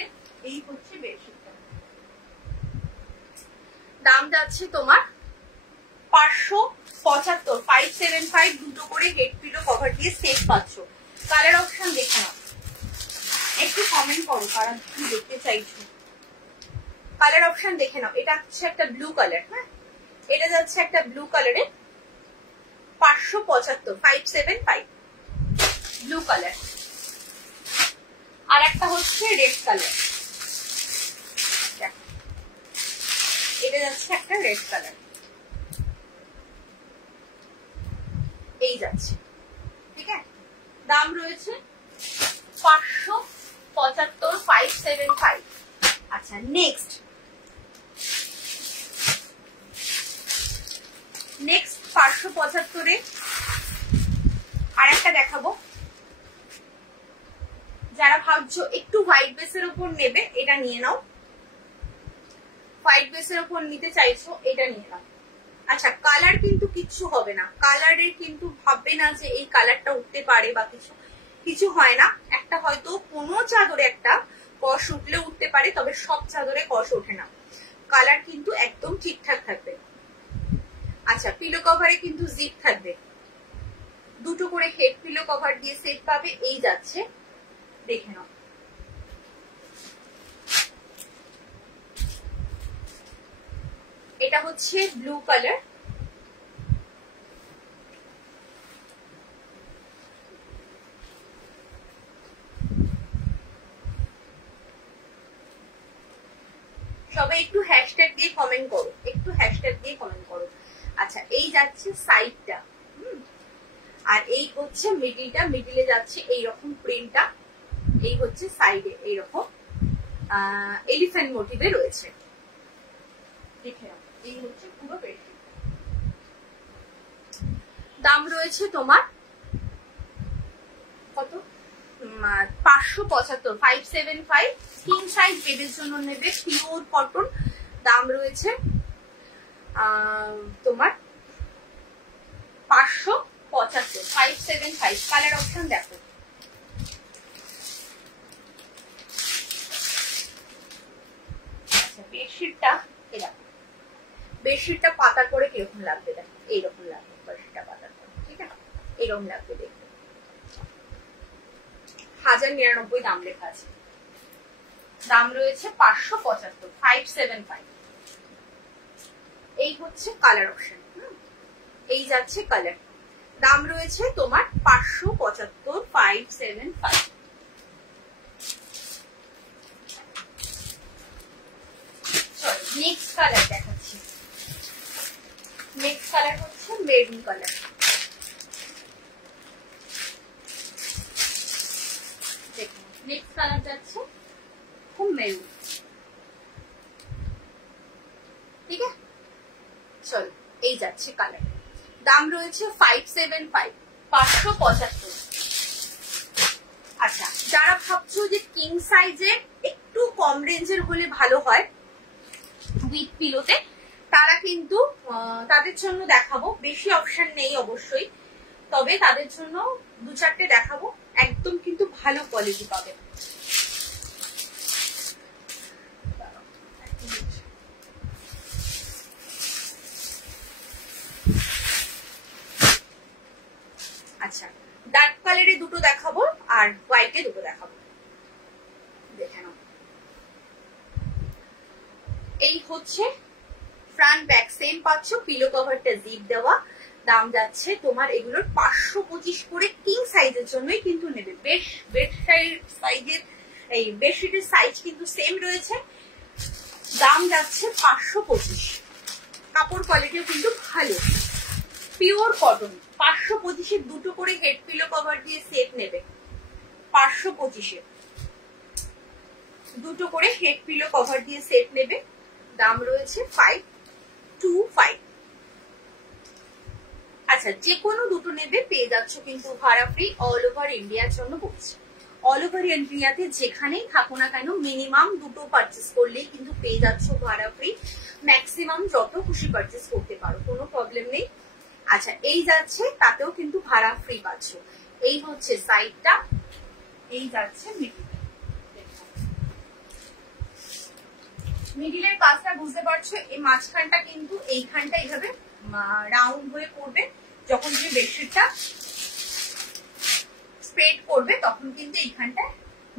এই হচ্ছে বেডশিটটা। দাম যাচ্ছে তোমার 575, 575। দুটো করে হেড পিলো কভার দিয়ে সেট পাচ্ছ। কালার অপশন দেখে নাও, একটু কমেন্ট করো কারা কি দেখতে চাইছো। কালার অপশন দেখে নাও, এটা হচ্ছে একটা ব্লু কালার, হ্যাঁ এটা যাচ্ছে একটা ব্লু কালারে 575, 575 ব্লু কালার। আর একটা হচ্ছে রেড কালার, এটা যাচ্ছে একটা রেড কালার, এই যাচ্ছে, ঠিক আছে। দাম রয়েছে 575, 575। আচ্ছা নেক্সট 575-এ আর একটা দেখাবো। যারা ভাবছো একটু হোয়াইট বেসের উপর নেবে এটা নিয়ে নাও, হোয়াইট বেসের উপর নিতে চাইছো এটা নিয়ে নাও। আচ্ছা কালার কিন্তু কিচ্ছু হবে না, কালারের কিন্তু ভাববে না যে এই কালারটা উঠতে পারে বা কিছু হয় না। একটা হয়তো কোনো চাদরে একটা কষ উঠলে উঠতে পারে, তবে সব চাদরে কষ ওঠে না, কালার কিন্তু একদম ঠিকঠাক থাকবে। আচ্ছা পিলো কভারে কিন্তু জিপ থাকবে, দুটো করে হেড পিলো কভার দিয়ে সেট পাবে, এই যাচ্ছে দেখে নাও। এটা হচ্ছে ব্লু কালার, সবাই একটু হ্যাশট্যাগ দিয়ে কমেন্ট করো, একটু হ্যাশট্যাগ দিয়ে কমেন্ট করো। আচ্ছা এই যাচ্ছে সাইডটা, আর এই হচ্ছে মিডিলটা, মিডিলে যাচ্ছে এইরকম প্রিন্টটা, এই হচ্ছে সাইডে এইরকম এলিফ্যান্ট মোটিভে রয়েছে, দেখে নাও। এই হচ্ছে পুরো বেডশিট। দাম রয়েছে তোমার কত, 575, 575। কিং সাইজ বেবির জন্য নেবে, পিওর কটন। দাম রয়েছে তোমার 575, 575। কালার অপশন দেখো, আচ্ছা বেডশিটটা এরকম, বেডশিটটা পাতার পরে কিরকম লাগবে দেখো, এইরকম লাগবে বেডশিটটা পাতার পরে, ঠিক আছে এরকম লাগবে দেখতে। 1099 দাম লেখা আছে, দাম রয়েছে 575, 575। এই হচ্ছে কালার অপশন, এই যাচ্ছে কালার। দাম রয়েছে তোমার 575, 575। নেক্সট কালার দেখাচ্ছি, নেক্সট কালার হচ্ছে মেরুন কালার। দেখুন নেক্সট কালার যাচ্ছে খুব মেরুন, ঠিক আছে চলো এই যাচ্ছে কালার। দাম রয়েছে 575, 575। আচ্ছা যারা ভাবছো যে কিং সাইজে একটু কম রেঞ্জের হলে ভালো হয় উইথ পিলোতে, তারা কিন্তু তাদের জন্য দেখাবো, বেশি অপশন নেই অবশ্যই, তবে তাদের জন্য দু চারটে দেখাবো, একদম কিন্তু ভালো কোয়ালিটি পাবে। আচ্ছা ডার্ক কালারে দুটো দেখাবো আর হোয়াইটে দুটো দেখাবো, দেখে নাও। এই হচ্ছে ফ্রন্ট ব্যাক সেম পাচ্ছ, পিলো কভারটা জিপ দেওয়া। দাম যাচ্ছে তোমার এগুলোর 525 করে, কিং সাইজের জন্যই কিন্তু নেবে। বেড সাইজের এই বেডশিটের সাইজ কিন্তু সেম রয়েছে। দাম যাচ্ছে 525, কাপড় কোয়ালিটিও কিন্তু ভালো, পিওর কটন। 525-এ দুটো করে হেড পিলো কভার দিয়ে সেট নেবে, 525-এ। দুটো করে হেড পিলো কভার দিয়ে সেট নেবে, দাম রয়েছে 525। আচ্ছা, যে কোনো দুটো নেবে পেয়ে যাচ্ছ কিন্তু ভাড়া ফ্রি, অল ওভার ইন্ডিয়ার জন্য বলছি। অল ওভার ইন্ডিয়াতে যেখানেই থাকো না কেন মিনিমাম দুটো পারচেস করলেই কিন্তু পেয়ে যাচ্ছ ভাড়া ফ্রি। ম্যাক্সিমাম যত খুশি পারচেস করতে পারো, কোনো প্রবলেম নেই। আচ্ছা, এই যাচ্ছে তাতেও কিন্তু ভাড়া ফ্রি পাচ্ছ। এই হচ্ছে সাইডটা, এই যাচ্ছে মিডিলের কাজটা বুঝতে পারছো। এই মাঝখানটা কিন্তু এইখানটা এইভাবে রাউন্ড হয়ে পড়বে, যখন তুমি বেডশিটটা স্প্রেড করবে তখন কিন্তু এইখানটা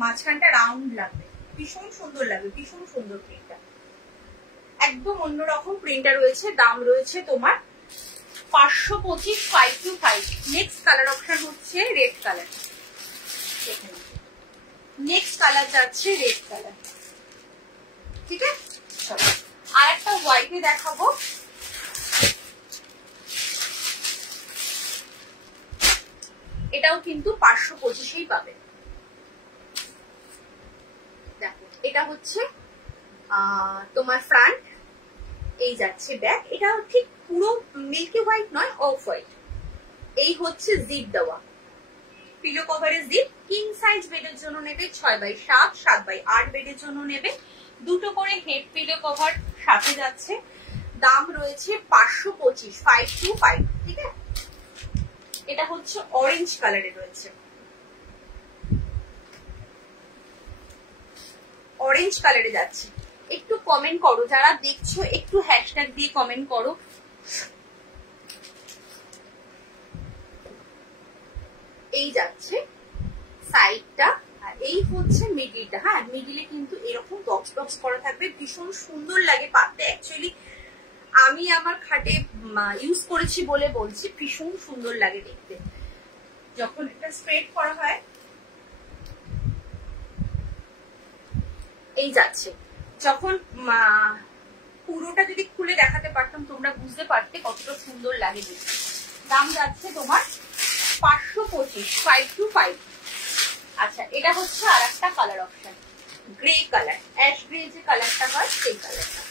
মাঝখানটা রাউন্ড লাগবে, ভীষণ সুন্দর লাগবে, ভীষণ সুন্দর প্রিন্টটা, একদম অন্যরকম প্রিন্টটা রয়েছে। দাম রয়েছে তোমার 525, 525। নেক্সট কালার অপশন হচ্ছে রেড কালার। নেক্সট কালার যাচ্ছে রেড কালার, ঠিক আছে। চলো আর একটা হোয়াইটে দেখাবো। এটাও কিন্তু 525 পাবে। দেখো, এটা হচ্ছে তোমার ফ্রন্ট, এই যাচ্ছে ব্যাক। এটা ঠিক পুরো মিল্কি হোয়াইট নয়, অফ হোয়াইট। এই হচ্ছে জিপ দেওয়া পিলো কভারের জিপ। কিং সাইজ বেডের জন্য নেবে 6x7, 7x8 বেডের জন্য নেবে। দুটো করে হেড পিলো কভার সাথে যাচ্ছে, দাম রয়েছে 525, 525, ঠিক আছে। এটা হচ্ছে অরেঞ্জ কালারে রয়েছে, অরেঞ্জ কালারে যাচ্ছে। একটু কমেন্ট করো যারা দেখছো, একটু হ্যাশট্যাগ দিয়ে কমেন্ট করো। এই যাচ্ছে সাইডটা, আর এই হচ্ছে মিডিলটা। হ্যাঁ, মিডিলে কিন্তু এরকম বক্স বক্স করা থাকবে, ভীষণ সুন্দর লাগে পাততে। অ্যাকচুয়ালি আমি আমার খাটে ইউজ করেছি বলে বলছি, ভীষণ সুন্দর লাগে দেখতে যখন এটা স্প্রেড করা হয়। এই যাচ্ছে, যখন পুরোটা যদি খুলে দেখাতে পারতাম তোমরা বুঝতে পারতে কতটা সুন্দর লাগে দেখতে। দাম যাচ্ছে তোমার 525, 525। আচ্ছা, এটা হচ্ছে আর একটা colour option, grey colour. Ash grey যে কালারটা হয় সেই কালারটা,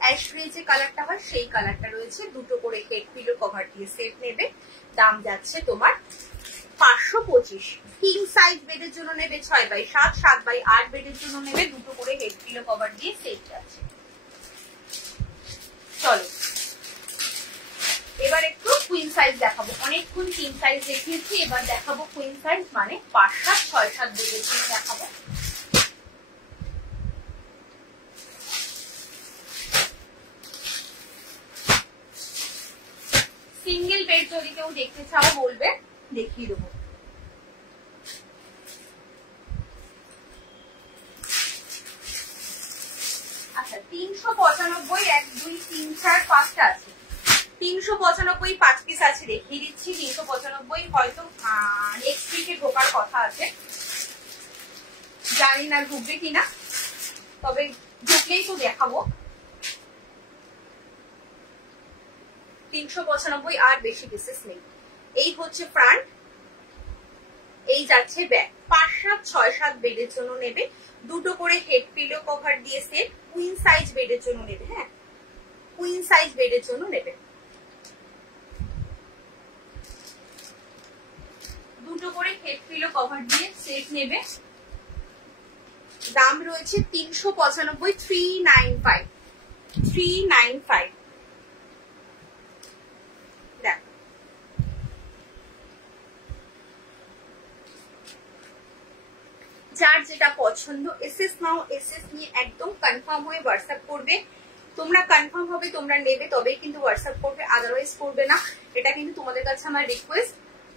অ্যাশ গ্রে যে কালারটা হয় সেই কালারটা রয়েছে। দুটো করে হেড পিলো কভার দিয়ে সেট নেবে, দাম যাচ্ছে তোমার 525। কিং সাইজ বেডের জন্য নেবে 6x7, 7x8 বেডের জন্য নেবে। দুটো করে হেড পিলো কভার দিয়ে সেট যাচ্ছে। চলো এবার একটু কুইন সাইজ দেখাবো। অনেকক্ষণ কিং সাইজ দেখিয়েছি, এবার দেখাবো কুইন সাইজ, মানে 5-7, 6-7 বেডের জন্য দেখাবো। সিঙ্গেল বেড যদি কেউ দেখতে চাও বলবে, দেখিয়ে দেবো। আচ্ছা, 395, 1, 2, 3, 4, 5টা আছে। 395 5 পিস আছে, দেখিয়ে দিচ্ছি। 395 হয়তো নেক্সট উইকে ঢোকার কথা আছে, জানি না ঢুকবে কিনা, তবে ঢুকলেই তো দেখাবো। 395 আর বেশি পিসেস নেই। এই হচ্ছে ফ্রন্ট, এই যাচ্ছে ব্যাক। 5-7, 6-7 বেডের জন্য নেবে। দুটো করে হেড পিলো কভার দিয়ে সেট, কুইন সাইজ বেডের জন্য নেবে। হ্যাঁ, কুইন সাইজ বেডের জন্য নেবে। দুটো করে হেড পিলো কভার দিয়ে সেট নেবে, দাম রয়েছে 395, 395, 395। দেখো, যার যেটা পছন্দ এসএস নাও, এসএস নিয়ে একদম কনফার্ম হয়ে হোয়াটসঅ্যাপ করবে। তোমরা কনফার্ম হবে তোমরা নেবে তবেই কিন্তু হোয়াটসঅ্যাপ করবে, আদারওয়াইজ করবে না। এটা কিন্তু তোমাদের কাছে আমার রিকোয়েস্ট।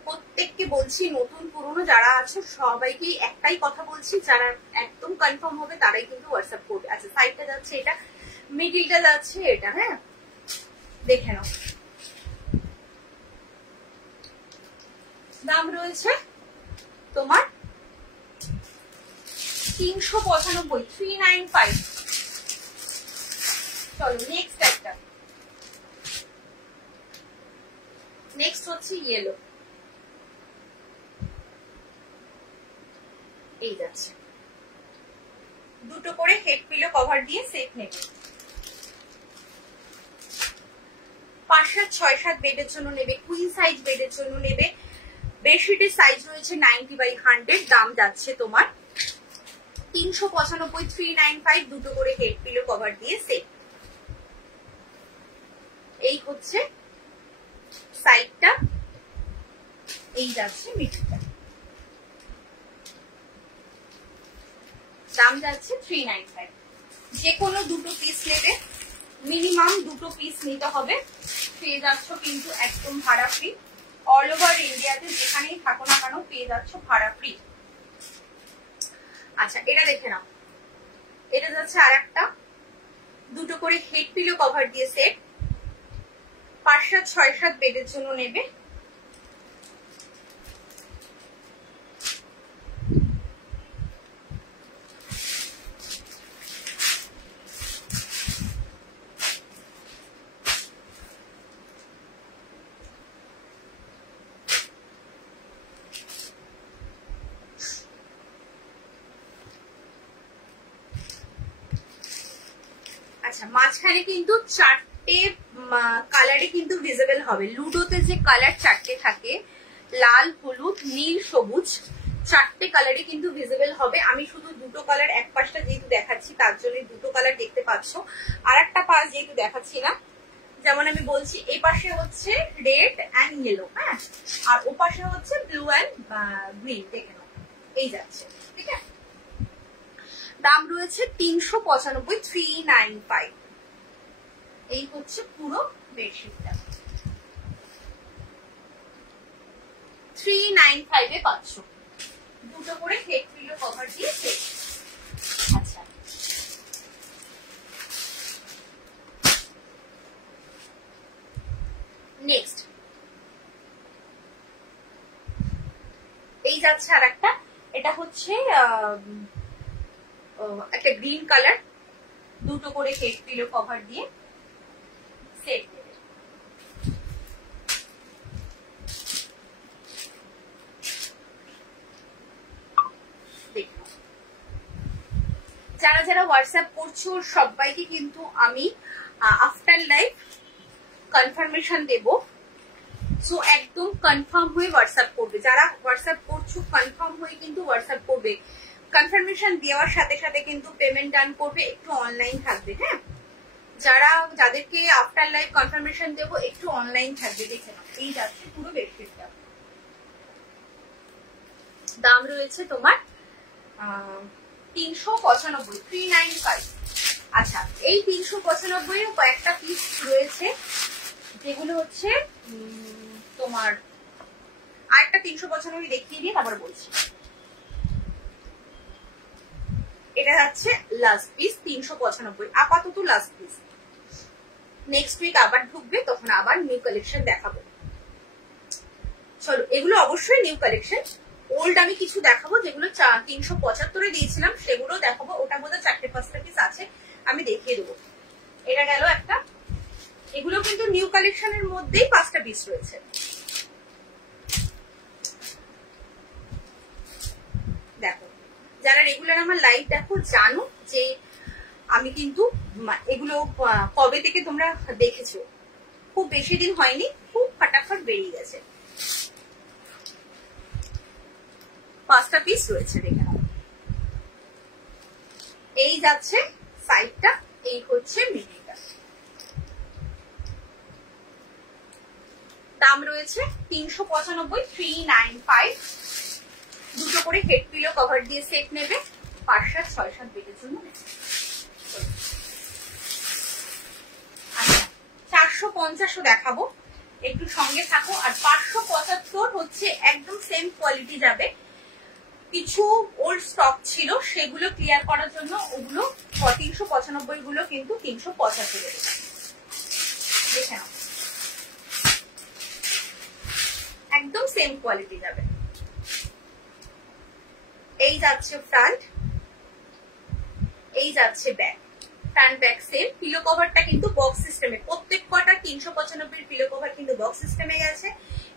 প্রত্যেককে বলছি, নতুন পুরনো যারা আছো সবাইকে একটাই কথা বলছি, যারা একদম কনফার্ম হবে তারাই কিন্তু হোয়াটসঅ্যাপ করবে। আচ্ছা, সাইডটা যাচ্ছে এটা, মিডিলটা যাচ্ছে এটা। হ্যাঁ, দেখে নাও। দাম রয়েছে তোমার 395, 395। চলো নেক্সট একটা, নেক্সট হচ্ছে ইয়েলো। এই যাচ্ছে দুটো করে হেড পিলো কভার দিয়ে সেট নেবে। 5, 7, 6, 7 বেডের জন্য নেবে, কুইন সাইজ বেডের জন্য নেবে। বেডশিটের সাইজ রয়েছে 90/100, দাম যাচ্ছে তোমার 395, 395, দুটো করে হেড পিলো কভার দিয়ে সেট। এই হচ্ছে সাইডটা, এই যাচ্ছে মিডিলটা, দাম যাচ্ছে 395। যে কোনো দুটো পিস নেবে, মিনিমাম দুটো পিস নিতে হবে। পেয়ে যাচ্ছ কিন্তু একদম ভাড়া ফ্রি, অল ওভার ইন্ডিয়াতে যেখানেই থাকো না কেন পেয়ে যাচ্ছ ভাড়া ফ্রি। আচ্ছা এটা দেখে নাও, এটা যাচ্ছে আর একটা, দুটো করে হেড পিলো কভার দিয়ে সেট, 5, 7, 6, 7 বেডের জন্য নেবে। আচ্ছা মাঝখানে কিন্তু 4টে কালারে কিন্তু ভিজিবল হবে। লুডোতে যে কালার 4টে থাকে, লাল, হলুদ, নীল, সবুজ, 4টে কালারে কিন্তু ভিজিবল হবে। আমি শুধু দুটো কালার এক পাশটা যেহেতু দেখাচ্ছি তার জন্য দুটো কালার দেখতে পাচ্ছ, আর একটা পাশ যেহেতু দেখাচ্ছি না। যেমন আমি বলছি এই পাশে হচ্ছে রেড অ্যান্ড ইয়েলো, হ্যাঁ, আর ও পাশে হচ্ছে ব্লু অ্যান্ড গ্রিন, দেখে নাও এই যাচ্ছে, ঠিক আছে। দাম রয়েছে 395, 395। এই হচ্ছে পুরো বেডশিটটা 395 এ পাচ্ছ, দুটো করে হেড পিলো কভার দিয়ে সেট। আচ্ছা নেক্সট এই যাচ্ছে আর একটা, এটা হচ্ছে একটা গ্রিন কালার, দুটো করে হেড পিলো কভার দিয়ে সেট দেবে। যারা যারা হোয়াটসঅ্যাপ করছো সবাইকে কিন্তু আমি আফটার লাইভ কনফার্মেশন দেব, সো একদম কনফার্ম হয়ে হোয়াটসঅ্যাপ করবে। যারা হোয়াটসঅ্যাপ করছো কনফার্ম হয়ে কিন্তু হোয়াটসঅ্যাপ করবে, কনফার্মেশন দেওয়ার সাথে সাথে কিন্তু পেমেন্ট ডান করবে, একটু অনলাইন থাকবে, হ্যাঁ। যাদেরকে আফটার লাইভ কনফার্মেশন দেবো একটু অনলাইন থাকবে। দেখে নাও এই যাচ্ছে পুরো বেডশিটটা, দাম রয়েছে তোমার 395, 395। আচ্ছা এই 395 এর কয়েকটা পিস রয়েছে যেগুলো হচ্ছে তোমার, আরেকটা 395 দেখিয়ে দিয়ে তারপর বলছি। এটা হচ্ছে লাস্ট পিস 395, আপাতত লাস্ট পিস। নেক্সট উইক আবার ঢুকবে, তখন আবার নিউ কালেকশন দেখাবো। চলো এগুলো অবশ্যই নিউ কালেকশন, ওল্ড আমি কিছু দেখাবো যেগুলো 375 দিয়েছিলাম সেগুলো দেখাবো। ওটা বোধহয় 4-5টা পিস আছে, আমি দেখিয়ে দেবো। এটা গেল একটা, এগুলো কিন্তু নিউ কালেকশনের মধ্যেই 5টা পিস রয়েছে। দেখো যারা রেগুলার আমার লাইভ দেখো জানো যে আমি কিন্তু এগুলো কবে থেকে তোমরা দেখেছো, খুব বেশি দিন হয়নি, খুব ফাটাফাট বেরিয়ে গেছে। 5টা পিস রয়েছে, দেখে নাও। এই যাচ্ছে সাইডটা, এই হচ্ছে মিডিলটা, দাম রয়েছে 395, 395। দুটো করে হেড পিলো কভার দিয়ে সেট নেবে, 5, 7, 6, 7 বেডের জন্য নেবে। আচ্ছা 450ও দেখাবো, একটু সঙ্গে থাকো। আর 575 হচ্ছে একদম সেম কোয়ালিটি যাবে। কিছু ওল্ড স্টক ছিল সেগুলো ক্লিয়ার করার জন্য ওগুলো 395 গুলো কিন্তু 375 দেখে নাও, একদম সেম কোয়ালিটি যাবে। এই যাচ্ছে ফ্রন্ট, এই যাচ্ছে back, front back same. Pillow কভারটা কিন্তু বক্স সিস্টেমে, প্রত্যেক কটা 395 পিলো কভার কিন্তু বক্স সিস্টেমে গেছে,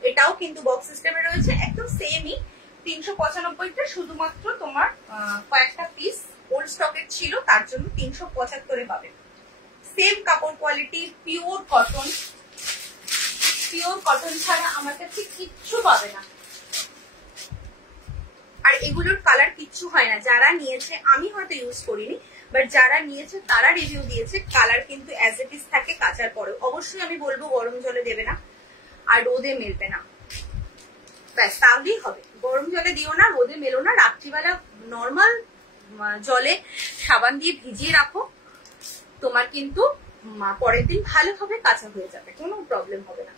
এটাও কিন্তু বক্স সিস্টেমে রয়েছে, একদম সেমই। 395টা শুধুমাত্র তোমার কয়েকটা পিস ওল্ড স্টকের ছিল, তার জন্য 375 পাবে। সেম কাপড় quality, pure cotton, pure cotton ছাড়া আমার কাছে কিচ্ছু পাবে না। আর এগুলোর কালার কিচ্ছু হয় না। যারা নিয়েছে, আমি হয়তো ইউজ করিনি, বাট যারা নিয়েছে তারা রিভিউ দিয়েছে কালার কিন্তু অ্যাজ ইট ইজ থাকে কাচার পরে। অবশ্যই আমি বলবো গরম জলে দেবে না আর রোদে মেলবে না, ব্যাস তাহলেই হবে। গরম জলে দিও না, রোদে মেলো না, রাত্রিবেলা নর্মাল জলে সাবান দিয়ে ভিজিয়ে রাখো, তোমার কিন্তু পরের দিন ভালোভাবে কাঁচা হয়ে যাবে, কোনো প্রবলেম হবে না।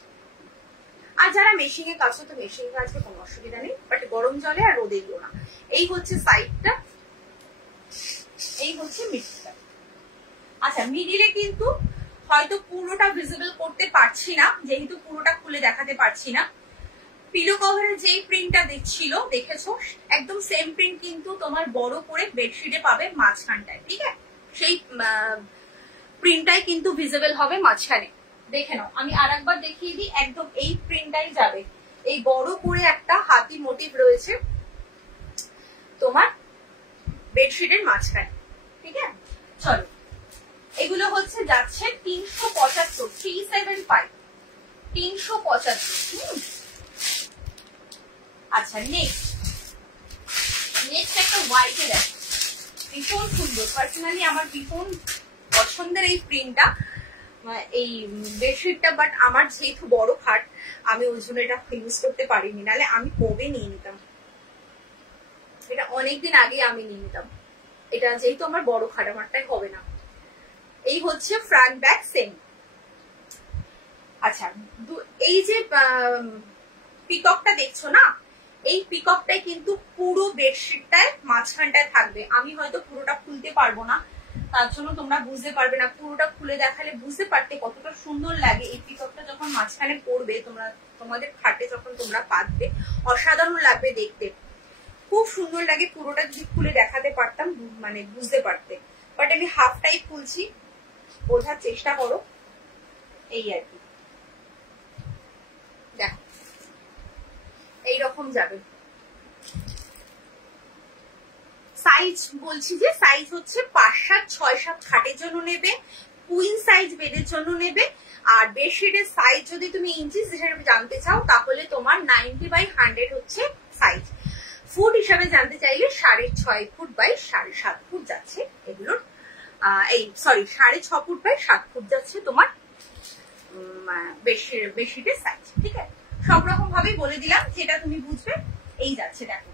আর যারা মেশিনে কাছো তো মেশিনে কাচবে, কোনো অসুবিধা নেই, বাট গরম জলে আর রোদে দিও না। এই হচ্ছে সাইডটা, এই হচ্ছে মিডলটা। আচ্ছা, মিডিলে কিন্তু হয়তো পুরোটা ভিজিবল করতে পারছি না, যেহেতু পুরোটা খুলে দেখাতে পারছি না। পিলো কভারের যেই প্রিন্টটা দেখছিল, দেখেছো, একদম সেম প্রিন্ট কিন্তু তোমার বড় করে বেডশিটে পাবে মাঝখানটায়, ঠিক আছে? সেই প্রিন্টটাই কিন্তু ভিজিবল হবে মাঝখানে। দেখে নাও, আমি আর একবার দেখিয়ে দিই, একদম এই প্রিন্টটাই যাবে। এই বড় করে একটা হাতি মোটিভ রয়েছে তোমার বেডশিটের মাঝখানে, ঠিক আছে? চলো, এগুলো হচ্ছে যাচ্ছে 375, 375, 375। আচ্ছা, নেক্সট একটা হোয়াইটের আছে, ভীষণ সুন্দর। পার্সোনালি আমার ভীষণ পছন্দের এই প্রিন্টটা, এই বেডশিটটা, বাট আমার যেহেতু বড় খাট আমি ওই জন্য এটা ইউজ করতে পারিনি, নাহলে আমি কবে নিয়ে নিতাম, এটা অনেকদিন আগে আমি নিয়ে নিতাম। এটা যেহেতু আমার বড় খাট, আমারটাই হবে না। এই হচ্ছে ফ্রন্ট ব্যাক সেম। আচ্ছা, এই যে পিককটা দেখছো না, এই পিককটাই কিন্তু পুরো বেডশিটটায় মাঝখানটায় থাকবে। আমি হয়তো পুরোটা খুলতে পারবো না, তার জন্য তোমরা বুঝতে পারবে না। পুরোটা খুলে দেখালে বুঝতে পারতে কতটা সুন্দর লাগে। এই পিককটা যখন মাঝখানে পড়বে, তোমাদের খাটে যখন তোমরা পাতবে, অসাধারণ লাগবে দেখতে, খুব সুন্দর লাগে। পুরোটা যদি খুলে দেখাতে পারতাম, মানে বুঝতে পারতে, বাট আমি হাফটাই খুলছি, বোঝার চেষ্টা করো, এই আর কি। দেখো, এইরকম যাবে। সাইজ বলছি যে, সাইজ হচ্ছে 5, 7, 6, 7 খাটের জন্য নেবে, কুইন সাইজ বেডের জন্য নেবে। আর বেডশিটের সাইজ যদি তুমি ইঞ্চিস হিসেবে জানতে চাও, তাহলে তোমার 90/100 হচ্ছে সাইজ। ফুট হিসাবে জানতে চাইলে 6.5 ফুট বাই 7.5 ফুট যাচ্ছে এগুলোর, এই সরি 6.5 ফুট বাই 7 ফুট যাচ্ছে তোমার বেডশিটের সাইজ, ঠিক আছে? সব রকম ভাবেই বলে দিলাম, যেটা তুমি বুঝবে। এই যাচ্ছে, দেখো,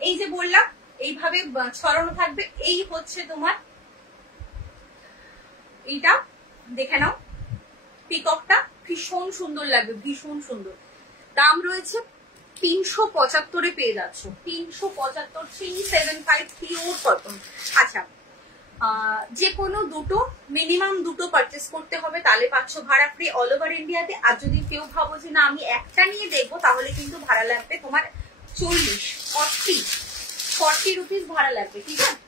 এই যে বললাম এইভাবে ছড়ানো থাকবে। এই হচ্ছে তোমার এইটা, দেখে নাও, পিককটা ভীষণ সুন্দর লাগবে, ভীষণ সুন্দর। দাম রয়েছে 375 পেয়ে যাচ্ছ, 375, 375 পিওর কটন। আচ্ছা, যে কোনো দুটো, মিনিমাম দুটো পারচেস করতে হবে, তাহলে পাচ্ছ ভাড়া ফ্রি অল ওভার ইন্ডিয়াতে। আর যদি কেউ ভাবো যে না আমি একটা নিয়ে দেখবো, তাহলে কিন্তু ভাড়া লাগবে তোমার 40 রুপিস ভাড়া লাগবে, ঠিক আছে?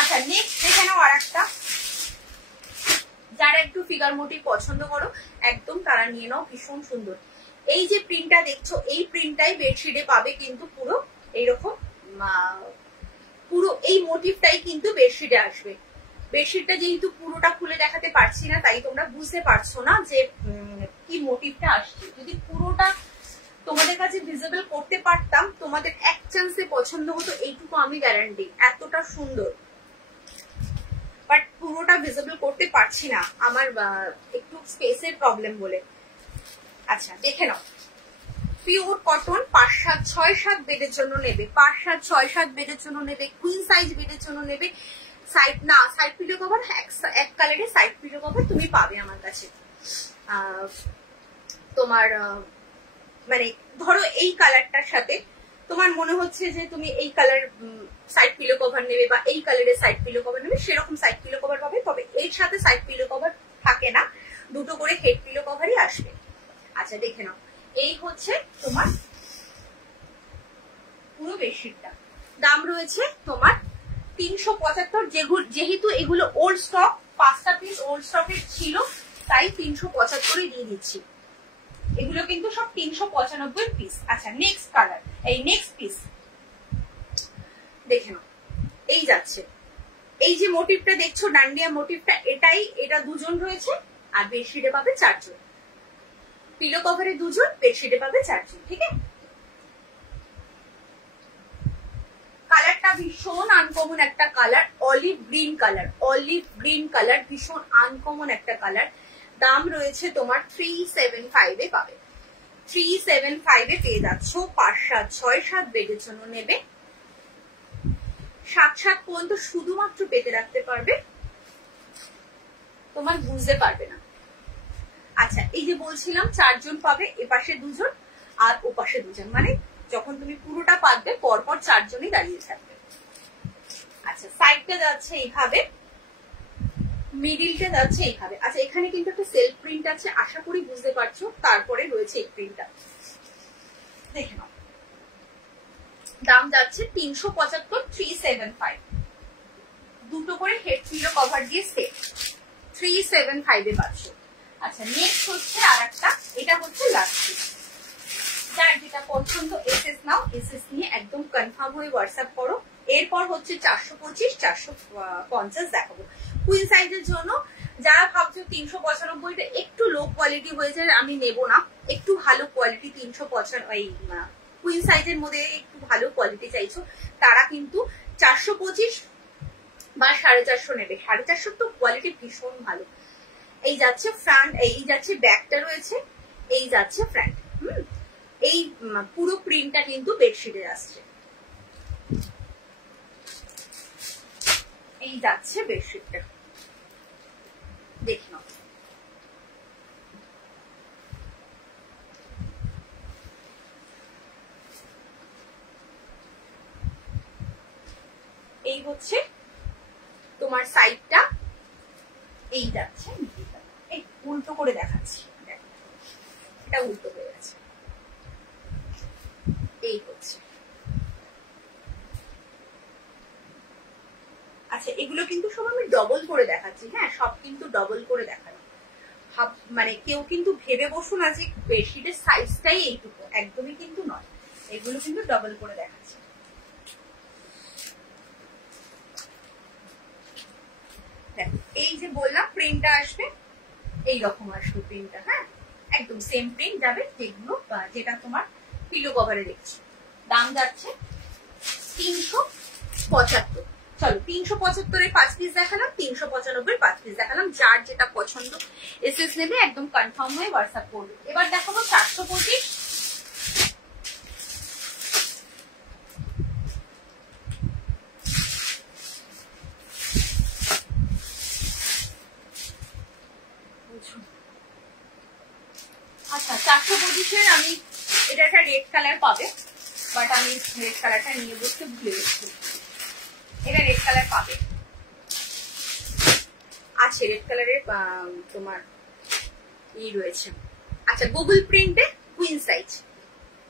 আচ্ছা, নেক্সট দেখে নাও আর একটা, যারা একটু ফিগার মোটিভ পছন্দ করো একদম, তারা নিয়ে নাও, ভীষণ সুন্দর। এই যে প্রিন্টটা দেখছো, এই প্রিন্টটাই বেডশিটে পাবে কিন্তু পুরো এইরকম, পুরো এই মোটিভটাই কিন্তু বেডশিটে আসবে। বেডশিটটা যেহেতু পুরোটা খুলে দেখাতে পারছি না, তাই তোমরা বুঝতে পারছো না যে কি মোটিভটা আসছে। যদি পুরোটা তোমাদের কাছে ভিজিবল করতে পারতাম, তোমাদের এক চান্সে পছন্দ হতো, এইটুকু আমি গ্যারান্টি, এতটা সুন্দর। বাট পুরোটা ভিজিবল করতে পারছি না, আমার একটু স্পেসের প্রবলেম বলে। আচ্ছা, দেখে নাও, পিওর কটন, 5, 7, 6, 7 বেডের জন্য নেবে, 5, 7, 6, 7 বেডের জন্য নেবে, কুইন সাইজ বেডের জন্য নেবে। সাইড পিলো কভার, এক কালারের সাইড পিলো কভার তুমি পাবে আমার কাছে। তোমার মানে ধরো এই কালারটার সাথে তোমার মনে হচ্ছে যে তুমি এই কালার সাইড পিলো কভার নেবে, বা এই কালারের সাইড পিলো কভার নেবে, সেরকম সাইড পিলো কভার পাবে। তবে এর সাথে সাইড পিলো কভার থাকে না, দুটো করে হেড পিলো কভারই আসবে। আচ্ছা, দেখে নাও, এই হচ্ছে তোমার পুরো বেডশিটটা। দাম রয়েছে তোমার 375, যেহেতু এগুলো ওল্ড স্টক, 5টা পিস ওল্ড স্টকের ছিল, তাই 375 দিয়ে দিচ্ছি। এগুলো কিন্তু সব 395 পিস। আচ্ছা, নেক্সট কালার, এই নেক্সট পিস দেখে নাও, এই যাচ্ছে, এই যে মোটিভটা দেখছো ডান্ডিয়া মোটিভটা, এটা দুজন রয়েছে আর বেডশিটে পাবে 4 জন। পিলো কভারে 2 জন, বেডশিটে পাবে 4 জন। ঠিক আছে, কালারটা ভীষণ আনকমন একটা colour, olive green colour. Olive green colour ভীষণ আনকমন একটা কালার। দাম রয়েছে তোমার 375 এ পাবে। 375 এ পেয়ে যাচ্ছ। 5, 7, 6, 7 বেডের জন্য নেবে। 7, 7 পর্যন্ত শুধুমাত্র পেতে রাখতে পারবে, তোমার বুঝতে পারবে না। আচ্ছা, এই যে বলছিলাম 4 জন পাবে, এপাশে 2 জন আর ওপাশে 2 জন, মানে যখন তুমি পুরোটা পাতবে পরপর 4 জনই দাঁড়িয়ে থাকবে। আচ্ছা, সাইডটা যাচ্ছে এইভাবে, মিডিলটা যাচ্ছে এইভাবে। আচ্ছা, এখানে কিন্তু একটা সেলফ প্রিন্ট আছে, আশা করি বুঝতে পারছো। তারপরে রয়েছে এই প্রিন্টটা, দেখে নাও। দাম যাচ্ছে 375, 375। দুটো করে হেড পিলো কভার দিয়ে সেট 375 এ পাচ্ছ। আচ্ছা, নেক্সট হচ্ছে আরেকটা, এটা হচ্ছে লাস্ট পিস। যার যেটা পছন্দ এসএস নাও, এসএস নিয়ে একদম কনফার্ম হয়ে হোয়াটসঅ্যাপ করো। এরপর হচ্ছে 425, 450 দেখাবো কুইন সাইজের জন্য। যারা ভাবছো 395টা একটু লো কোয়ালিটি হয়ে যায়, আমি নেব না, একটু ভালো কোয়ালিটি 395 কুইন সাইজের মধ্যে একটু ভালো কোয়ালিটি চাইছো, তারা কিন্তু 425 বা 450 নেবে। 450 তো কোয়ালিটি ভীষণ ভালো। এই যাচ্ছে ফ্রন্ট, এই যাচ্ছে ব্যাকটা রয়েছে, এই যাচ্ছে ফ্রন্ট। এই পুরো প্রিন্টটা কিন্তু বেডশিটে আসছে। এই যাচ্ছে বেডশিটটা, দেখে নাও। এই হচ্ছে তোমার সাইডটা, এই যাচ্ছে। এই উল্টো করে দেখাচ্ছি, এটা উল্টো হয়ে গেছে। এই হচ্ছে। আচ্ছা, এগুলো কিন্তু সব আমি ডবল করে দেখাচ্ছি। হ্যাঁ, সব কিন্তু ডবল করে দেখানো, মানে কেউ কিন্তু ভেবে বসো না যে বেডশিটের সাইজটাই এইটুকু, একদমই কিন্তু নয়। এগুলো কিন্তু ডবল করে দেখাচ্ছি। দেখো, এই যে বললাম প্রিন্টটা আসবে এইরকম আসবে প্রিন্টটা। হ্যাঁ, একদম সেম প্রিন্ট যাবে যেগুলো, যেটা তোমার পিলো কভারে দেখছো। দাম যাচ্ছে 375। চলো, 375 5 পিস দেখালাম, 395 5 পিস দেখালাম। যার যেটা পছন্দ এসএস নেবে, একদম কনফার্ম হয়ে হোয়াটসঅ্যাপ করবে। এবার দেখাবো 425। আচ্ছা, 425 আমি, এটা একটা রেড কালার পাবে, বাট আমি রেড কালারটা নিয়ে বসতে ভুলে গেছি। এটা রেড কালার পাবে, আছে রেড কালারের তোমার ই রয়েছে। আচ্ছা, গুগল প্রিন্টে কুইন সাইজ।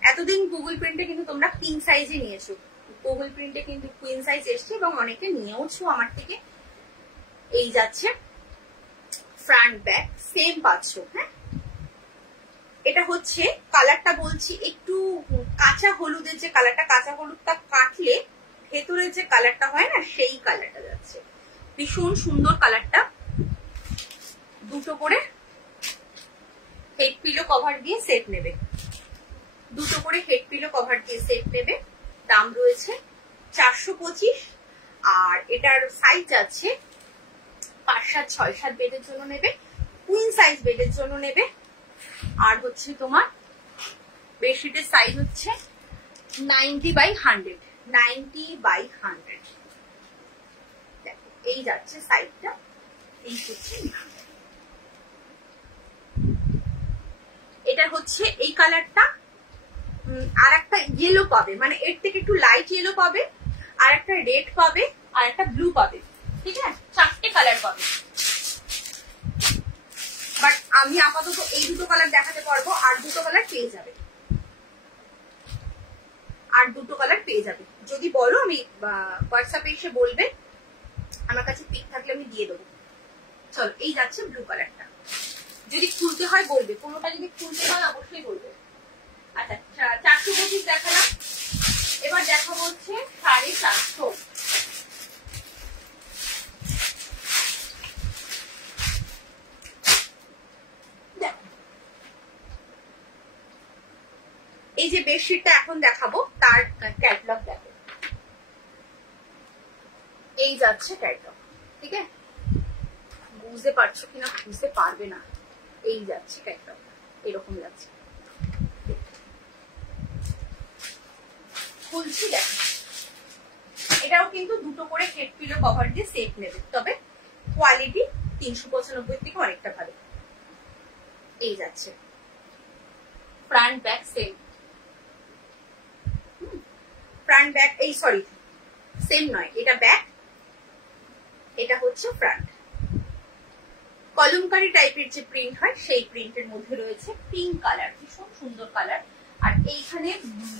এতদিন গুগল প্রিন্টে কিন্তু তোমরা কিং সাইজে নিয়েছো, গুগল প্রিন্টে কিন্তু কুইন সাইজ এসছে এবং অনেকে নিয়েওছো আমার থেকে। এই যাচ্ছে ফ্রন্ট ব্যাক সেম পাচ্ছ। হ্যাঁ, এটা হচ্ছে কালারটা বলছি একটু কাঁচা হলুদের যে কালারটা, কাঁচা হলুদটা কাটলে ভেতরে যে কালারটা হয় না, সেই কালারটা যাচ্ছে। ভীষণ সুন্দর কালারটা। দুটো করে হেড পিলো কভার দিয়ে সেট নেবে, দুটো করে হেড পিলো কভার দিয়ে সেট নেবে। দাম রয়েছে 425। আর এটার সাইজ আছে 5, 7, 6, 7 বেডের জন্য নেবে, কুইন সাইজ বেডের জন্য নেবে। আর হচ্ছে তোমার বেডশিটের সাইজ হচ্ছে 90/100, 90/100। দেখো, এই যাচ্ছে সাইজটা, এই হচ্ছে। এটা হচ্ছে এই কালারটা, আর একটা ইয়েলো পাবে, মানে এর থেকে একটু লাইট ইয়েলো পাবে, আর একটা রেড পাবে, আর একটা ব্লু পাবে। ঠিক আছে, 4টে কালার পাবে। বাট আমি আপাতত এই দুটো কালার দেখাতে পারবো, আর দুটো কালার পেয়ে যাবে, আর দুটো কালার পেয়ে যাবে। যদি বলো আমি হোয়াটসঅ্যাপে এসে বলবে, আমার কাছে পিক থাকলে আমি দিয়ে দেবো। চলো, এই যাচ্ছে ব্লু কালারটা। যদি খুলতে হয় বলবে, কোনোটা যদি খুলতে হয় অবশ্যই বলবে। আচ্ছা, 425 দেখালাম, এবার দেখাবো হচ্ছে 450। এই যে বেডশিটটা এখন দেখাবো তার ক্যাটালগ দেখো, এই যাচ্ছে ক্যাটালগ, ঠিক আছে? বুঝতে পারছো কিনা বুঝতে পারবে না, এই যাচ্ছে ক্যাটালগ, এরকম যাচ্ছে। খুলছি দেখো, এটাও কিন্তু দুটো করে হেড পিলো কভার দিয়ে সেট নেবে, তবে কোয়ালিটি 395 থেকে অনেকটা ভালো। এই যাচ্ছে front back same, front back, এই সরি সেম নয়, এটা ব্যাক, এটা হচ্ছে ফ্রন্ট। কলমকারি টাইপের যে প্রিন্ট হয় সেই প্রিন্টের মধ্যে রয়েছে পিঙ্ক কালার, ভীষণ সুন্দর কালার। আর এইখানে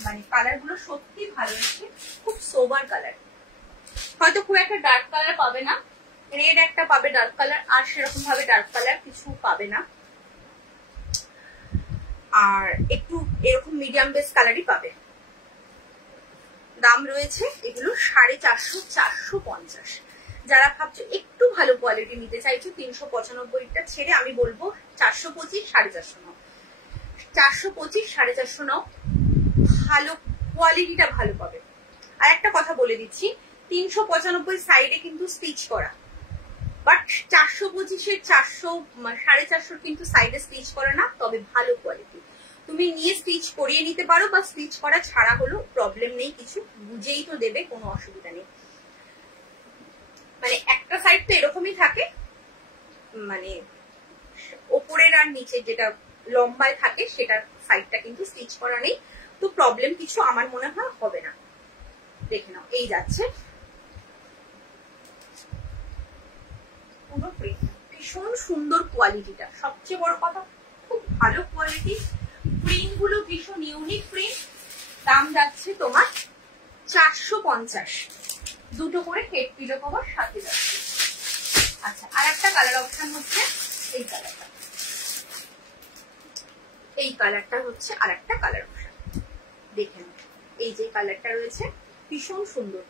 মানে কালার গুলো সত্যি ভালো এসেছে, খুব সোবার কালার, হয়তো খুব একটা ডার্ক কালার পাবে না, রেড একটা পাবে ডার্ক কালার, আর সেরকম ভাবে ডার্ক কালার কিছু পাবে না, আর একটু এরকম মিডিয়াম বেস কালারই পাবে। দাম রয়েছে এগুলো 450, 450। যারা ভাবছো একটু ভালো কোয়ালিটি নিতে চাইছো 395টা ছেড়ে আমি বলবো 425, 450 নাও, 425, 450 নাও, ভালো কোয়ালিটিটা ভালো পাবে। আর একটা কথা বলে দিচ্ছি, 395 সাইডে কিন্তু স্টিচ করা, বাট 425-এর 400, 450 কিন্তু সাইডে স্টিচ করা না, তবে ভালো কোয়ালিটি। তুমি নিয়ে স্টিচ করিয়ে নিতে পারো, বা স্টিচ করা ছাড়া হলো প্রবলেম নেই কিছু, বুঝেই তো দেবে, কোনো অসুবিধা নেই। মানে একটা সাইড তো এরকমই থাকে, মানে ওপরের আর নিচে যেটা লম্বায় থাকে সেটার সাইডটা কিন্তু স্টিচ করা নেই, তো প্রবলেম কিছু আমার মনে হয় হবে না। দেখে নাও, এই যাচ্ছে পুরো প্রিন্ট, ভীষণ সুন্দর কোয়ালিটিটা, সবচেয়ে বড় কথা খুব ভালো কোয়ালিটি, প্রিন্ট গুলো ভীষণ ইউনিক প্রিন্ট। দাম যাচ্ছে তোমার 450, দুটো করে হেড পিলো কভার সাথে যাচ্ছে। আচ্ছা, আর একটা কালার অপশন হচ্ছে এই কালারটা, এই কালারটা হচ্ছে আর একটা কালার অপশন, দেখে নাও, এই যে কালারটা রয়েছে ভীষণ সুন্দর,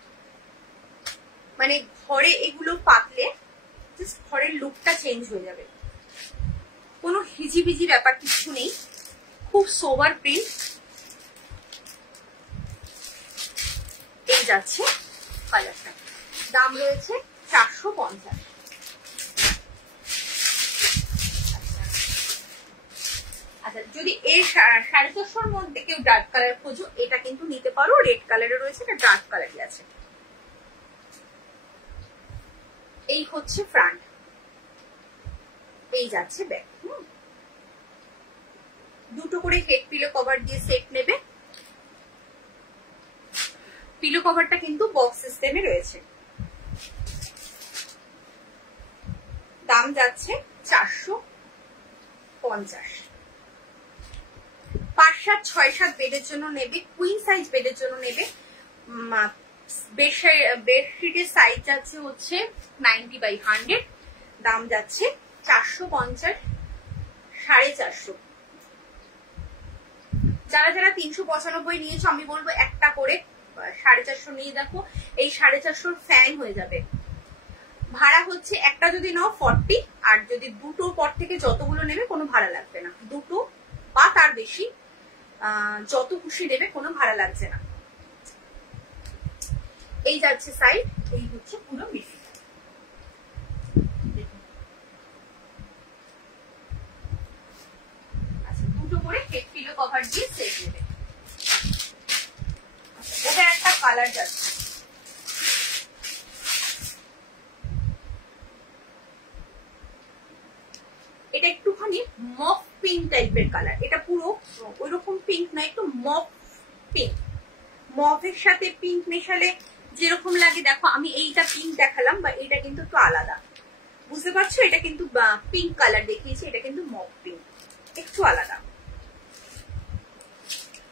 মানে ঘরে এগুলো পাতলে জাস্ট ঘরের লুকটা চেঞ্জ হয়ে যাবে, কোনো হিজিবিজি ব্যাপার কিছু নেই, খুব সোবার প্রিন্ট। এই যাচ্ছে কালারটা, দাম রয়েছে 450। আচ্ছা, যদি এর 450-র মধ্যে কেউ ডার্ক কালার খোঁজো, এটা কিন্তু নিতে পারো, রেড কালারে রয়েছে, এটা ডার্ক কালারই আছে। এই হচ্ছে ফ্রন্ট, এই যাচ্ছে ব্যাক। দুটো করে হেড পিলো কভার দিয়ে সেট নেবে, পিলো কভারটা কিন্তু বক্স সিস্টেমে রয়েছে। দাম যাচ্ছে 450। 5-7, 6-7 বেডের জন্য নেবে, কুইন সাইজ বেডের জন্য নেবে। বেডশিটের সাইজ যাচ্ছে হচ্ছে 90/100, দাম যাচ্ছে 450, 450। যারা যারা 395 নিয়েছো আমি বলবো একটা করে 450 নিয়ে দেখো, এই 450 ফ্যান হয়ে যাবে। ভাড়া হচ্ছে একটা যদি নাও 40, আর যদি দুটো পর থেকে যতগুলো নেবে কোনো ভাড়া লাগবে না, দুটো বা তার বেশি যত খুশি নেবে কোনো ভাড়া লাগছে না। এই যাচ্ছে সাইড, এই হচ্ছে পুরো মিডিল। আচ্ছা, দুটো করে হেড পিলো কভার দিয়ে সেট নেবে। ওটা একটা কালার যাচ্ছে, এটা একটুখানি মফ পিঙ্ক টাইপের কালার, এটা পুরো ওইরকম পিঙ্ক না, একটু মফ পিঙ্ক, মফের সাথে পিঙ্ক মেশালে যেরকম লাগে দেখো, আমি এইটা পিঙ্ক দেখালাম, বা এইটা কিন্তু একটু আলাদা, বুঝতে পারছো? এটা কিন্তু পিঙ্ক কালার দেখিয়েছি, এটা কিন্তু মফ পিঙ্ক, একটু আলাদা,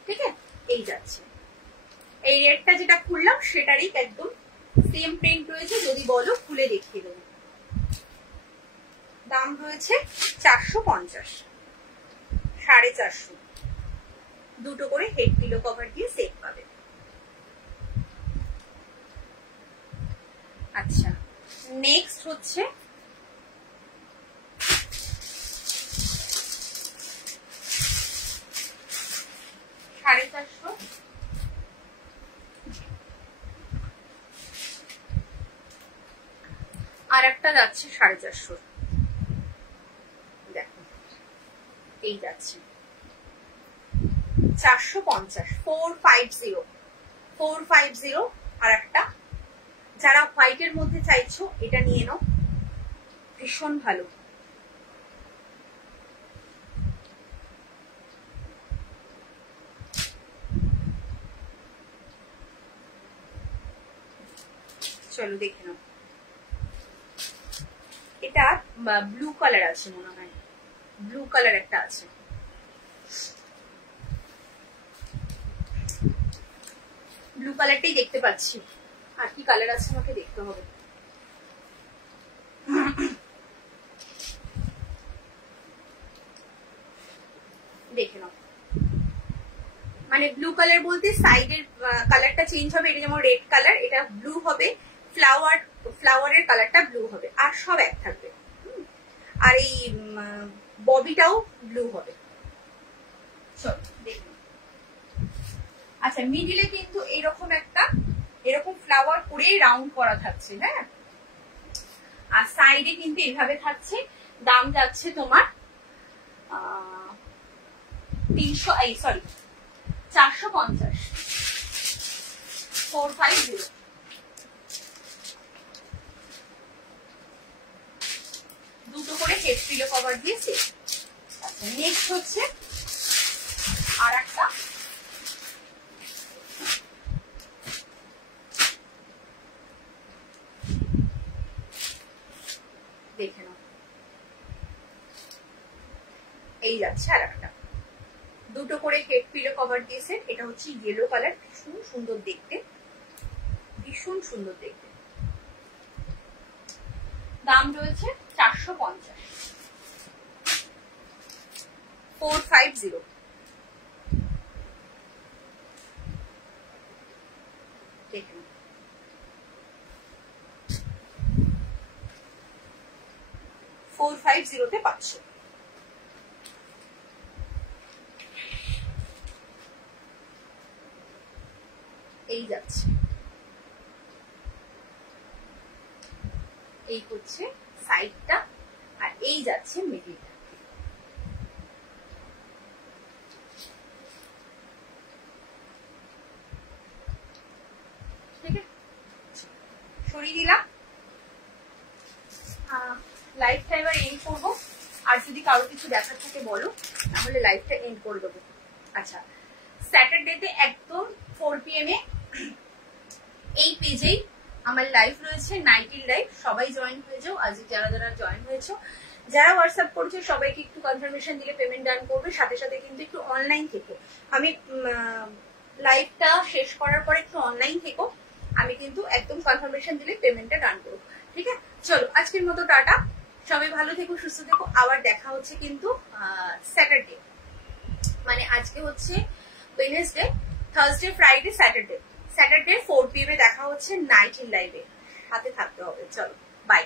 ঠিক আছে? এই যাচ্ছে, এই রেডটা যেটা খুললাম সেটারই একদম সেম প্রিন্ট রয়েছে, যদি বলো খুলে দেখিয়ে দেবো। দাম রয়েছে 450, 450, দুটো করে হেড পিলো কভার দিয়ে সেট পাবে। আচ্ছা, নেক্সট হচ্ছে আর একটা যাচ্ছে 450। দেখো এই যাচ্ছে 450, 450 আর একটা। যারা হোয়াইটের মধ্যে চাইছো এটা নিয়ে নাও, ভীষণ ভালো। চলো দেখে নাও, এটা ব্লু কালার আছে মনে হয়, ব্লু কালার একটা আছে। ব্লু কালারটাই দেখতে পাচ্ছি, আর কি কালার আছে আমাকে দেখতে হবে। দেখে নাও, মানে ব্লু কালার বলতে সাইডের কালারটা চেঞ্জ হবে। এটা যেমন রেড কালার, এটা ব্লু হবে, ফ্লাওয়ারের কালারটা ব্লু হবে, আর সব এক থাকবে। আর এই ববিটাও ব্লু হবে। চলো দেখুন। আচ্ছা, মিডিলে কিন্তু এরকম একটা এরকম ফ্লাওয়ার করেই রাউন্ড করা থাকছে, হ্যাঁ। আর সাইডে কিন্তু এইভাবে থাকছে। দাম যাচ্ছে তোমার 450, 450। দুটো করে হেড পিলো কভার দিয়েছে। আচ্ছা, নেক্সট হচ্ছে আর একটা, দেখে নাও, এই যাচ্ছে আর একটা। দুটো করে হেড পিলো কভার দিয়েছে। এটা হচ্ছে ইয়েলো কালার, ভীষণ সুন্দর দেখতে, ভীষণ সুন্দর দেখতে। দাম রয়েছে 450, 450। দেখুন, 450-তে পাচ্ছ। এই যাচ্ছে, এই হচ্ছে সাইডটা, আর এই যাচ্ছে মিডিলটা। ঠিক আছে, সরিয়ে দিলাম। লাইভটা এবার এন্ড করবো। আর যদি কারো কিছু দেখার থাকে বলো, তাহলে লাইভটা এন্ড করে দেবো। আচ্ছা, স্যাটারডেতে একদম 4 PM এই পেজেই আমার লাইভ রয়েছে, নাইটির লাইভ। সবাই জয়েন হয়ে যাও। আজ যারা যারা জয়েন হয়েছো, যারা হোয়াটসঅ্যাপ করছে সবাইকে একটু কনফার্মেশন দিলে পেমেন্ট ডান করবে। সাথে সাথে কিন্তু একটু অনলাইন থেকো। আমি লাইভটা শেষ করার পরে একটু অনলাইন থেকো, আমি কিন্তু একদম কনফার্মেশন দিলে পেমেন্টটা ডান করবো। ঠিক আছে, চলো আজকের মতো টাটা। সবাই ভালো থেকো, সুস্থ থেকো। আবার দেখা হচ্ছে কিন্তু স্যাটারডে, মানে আজকে হচ্ছে Wednesday, Thursday, Friday, Saturday 4 PM দেখা হচ্ছে নাইট ইন লাইভে। হাতে থাকতে হবে। চলো বাই।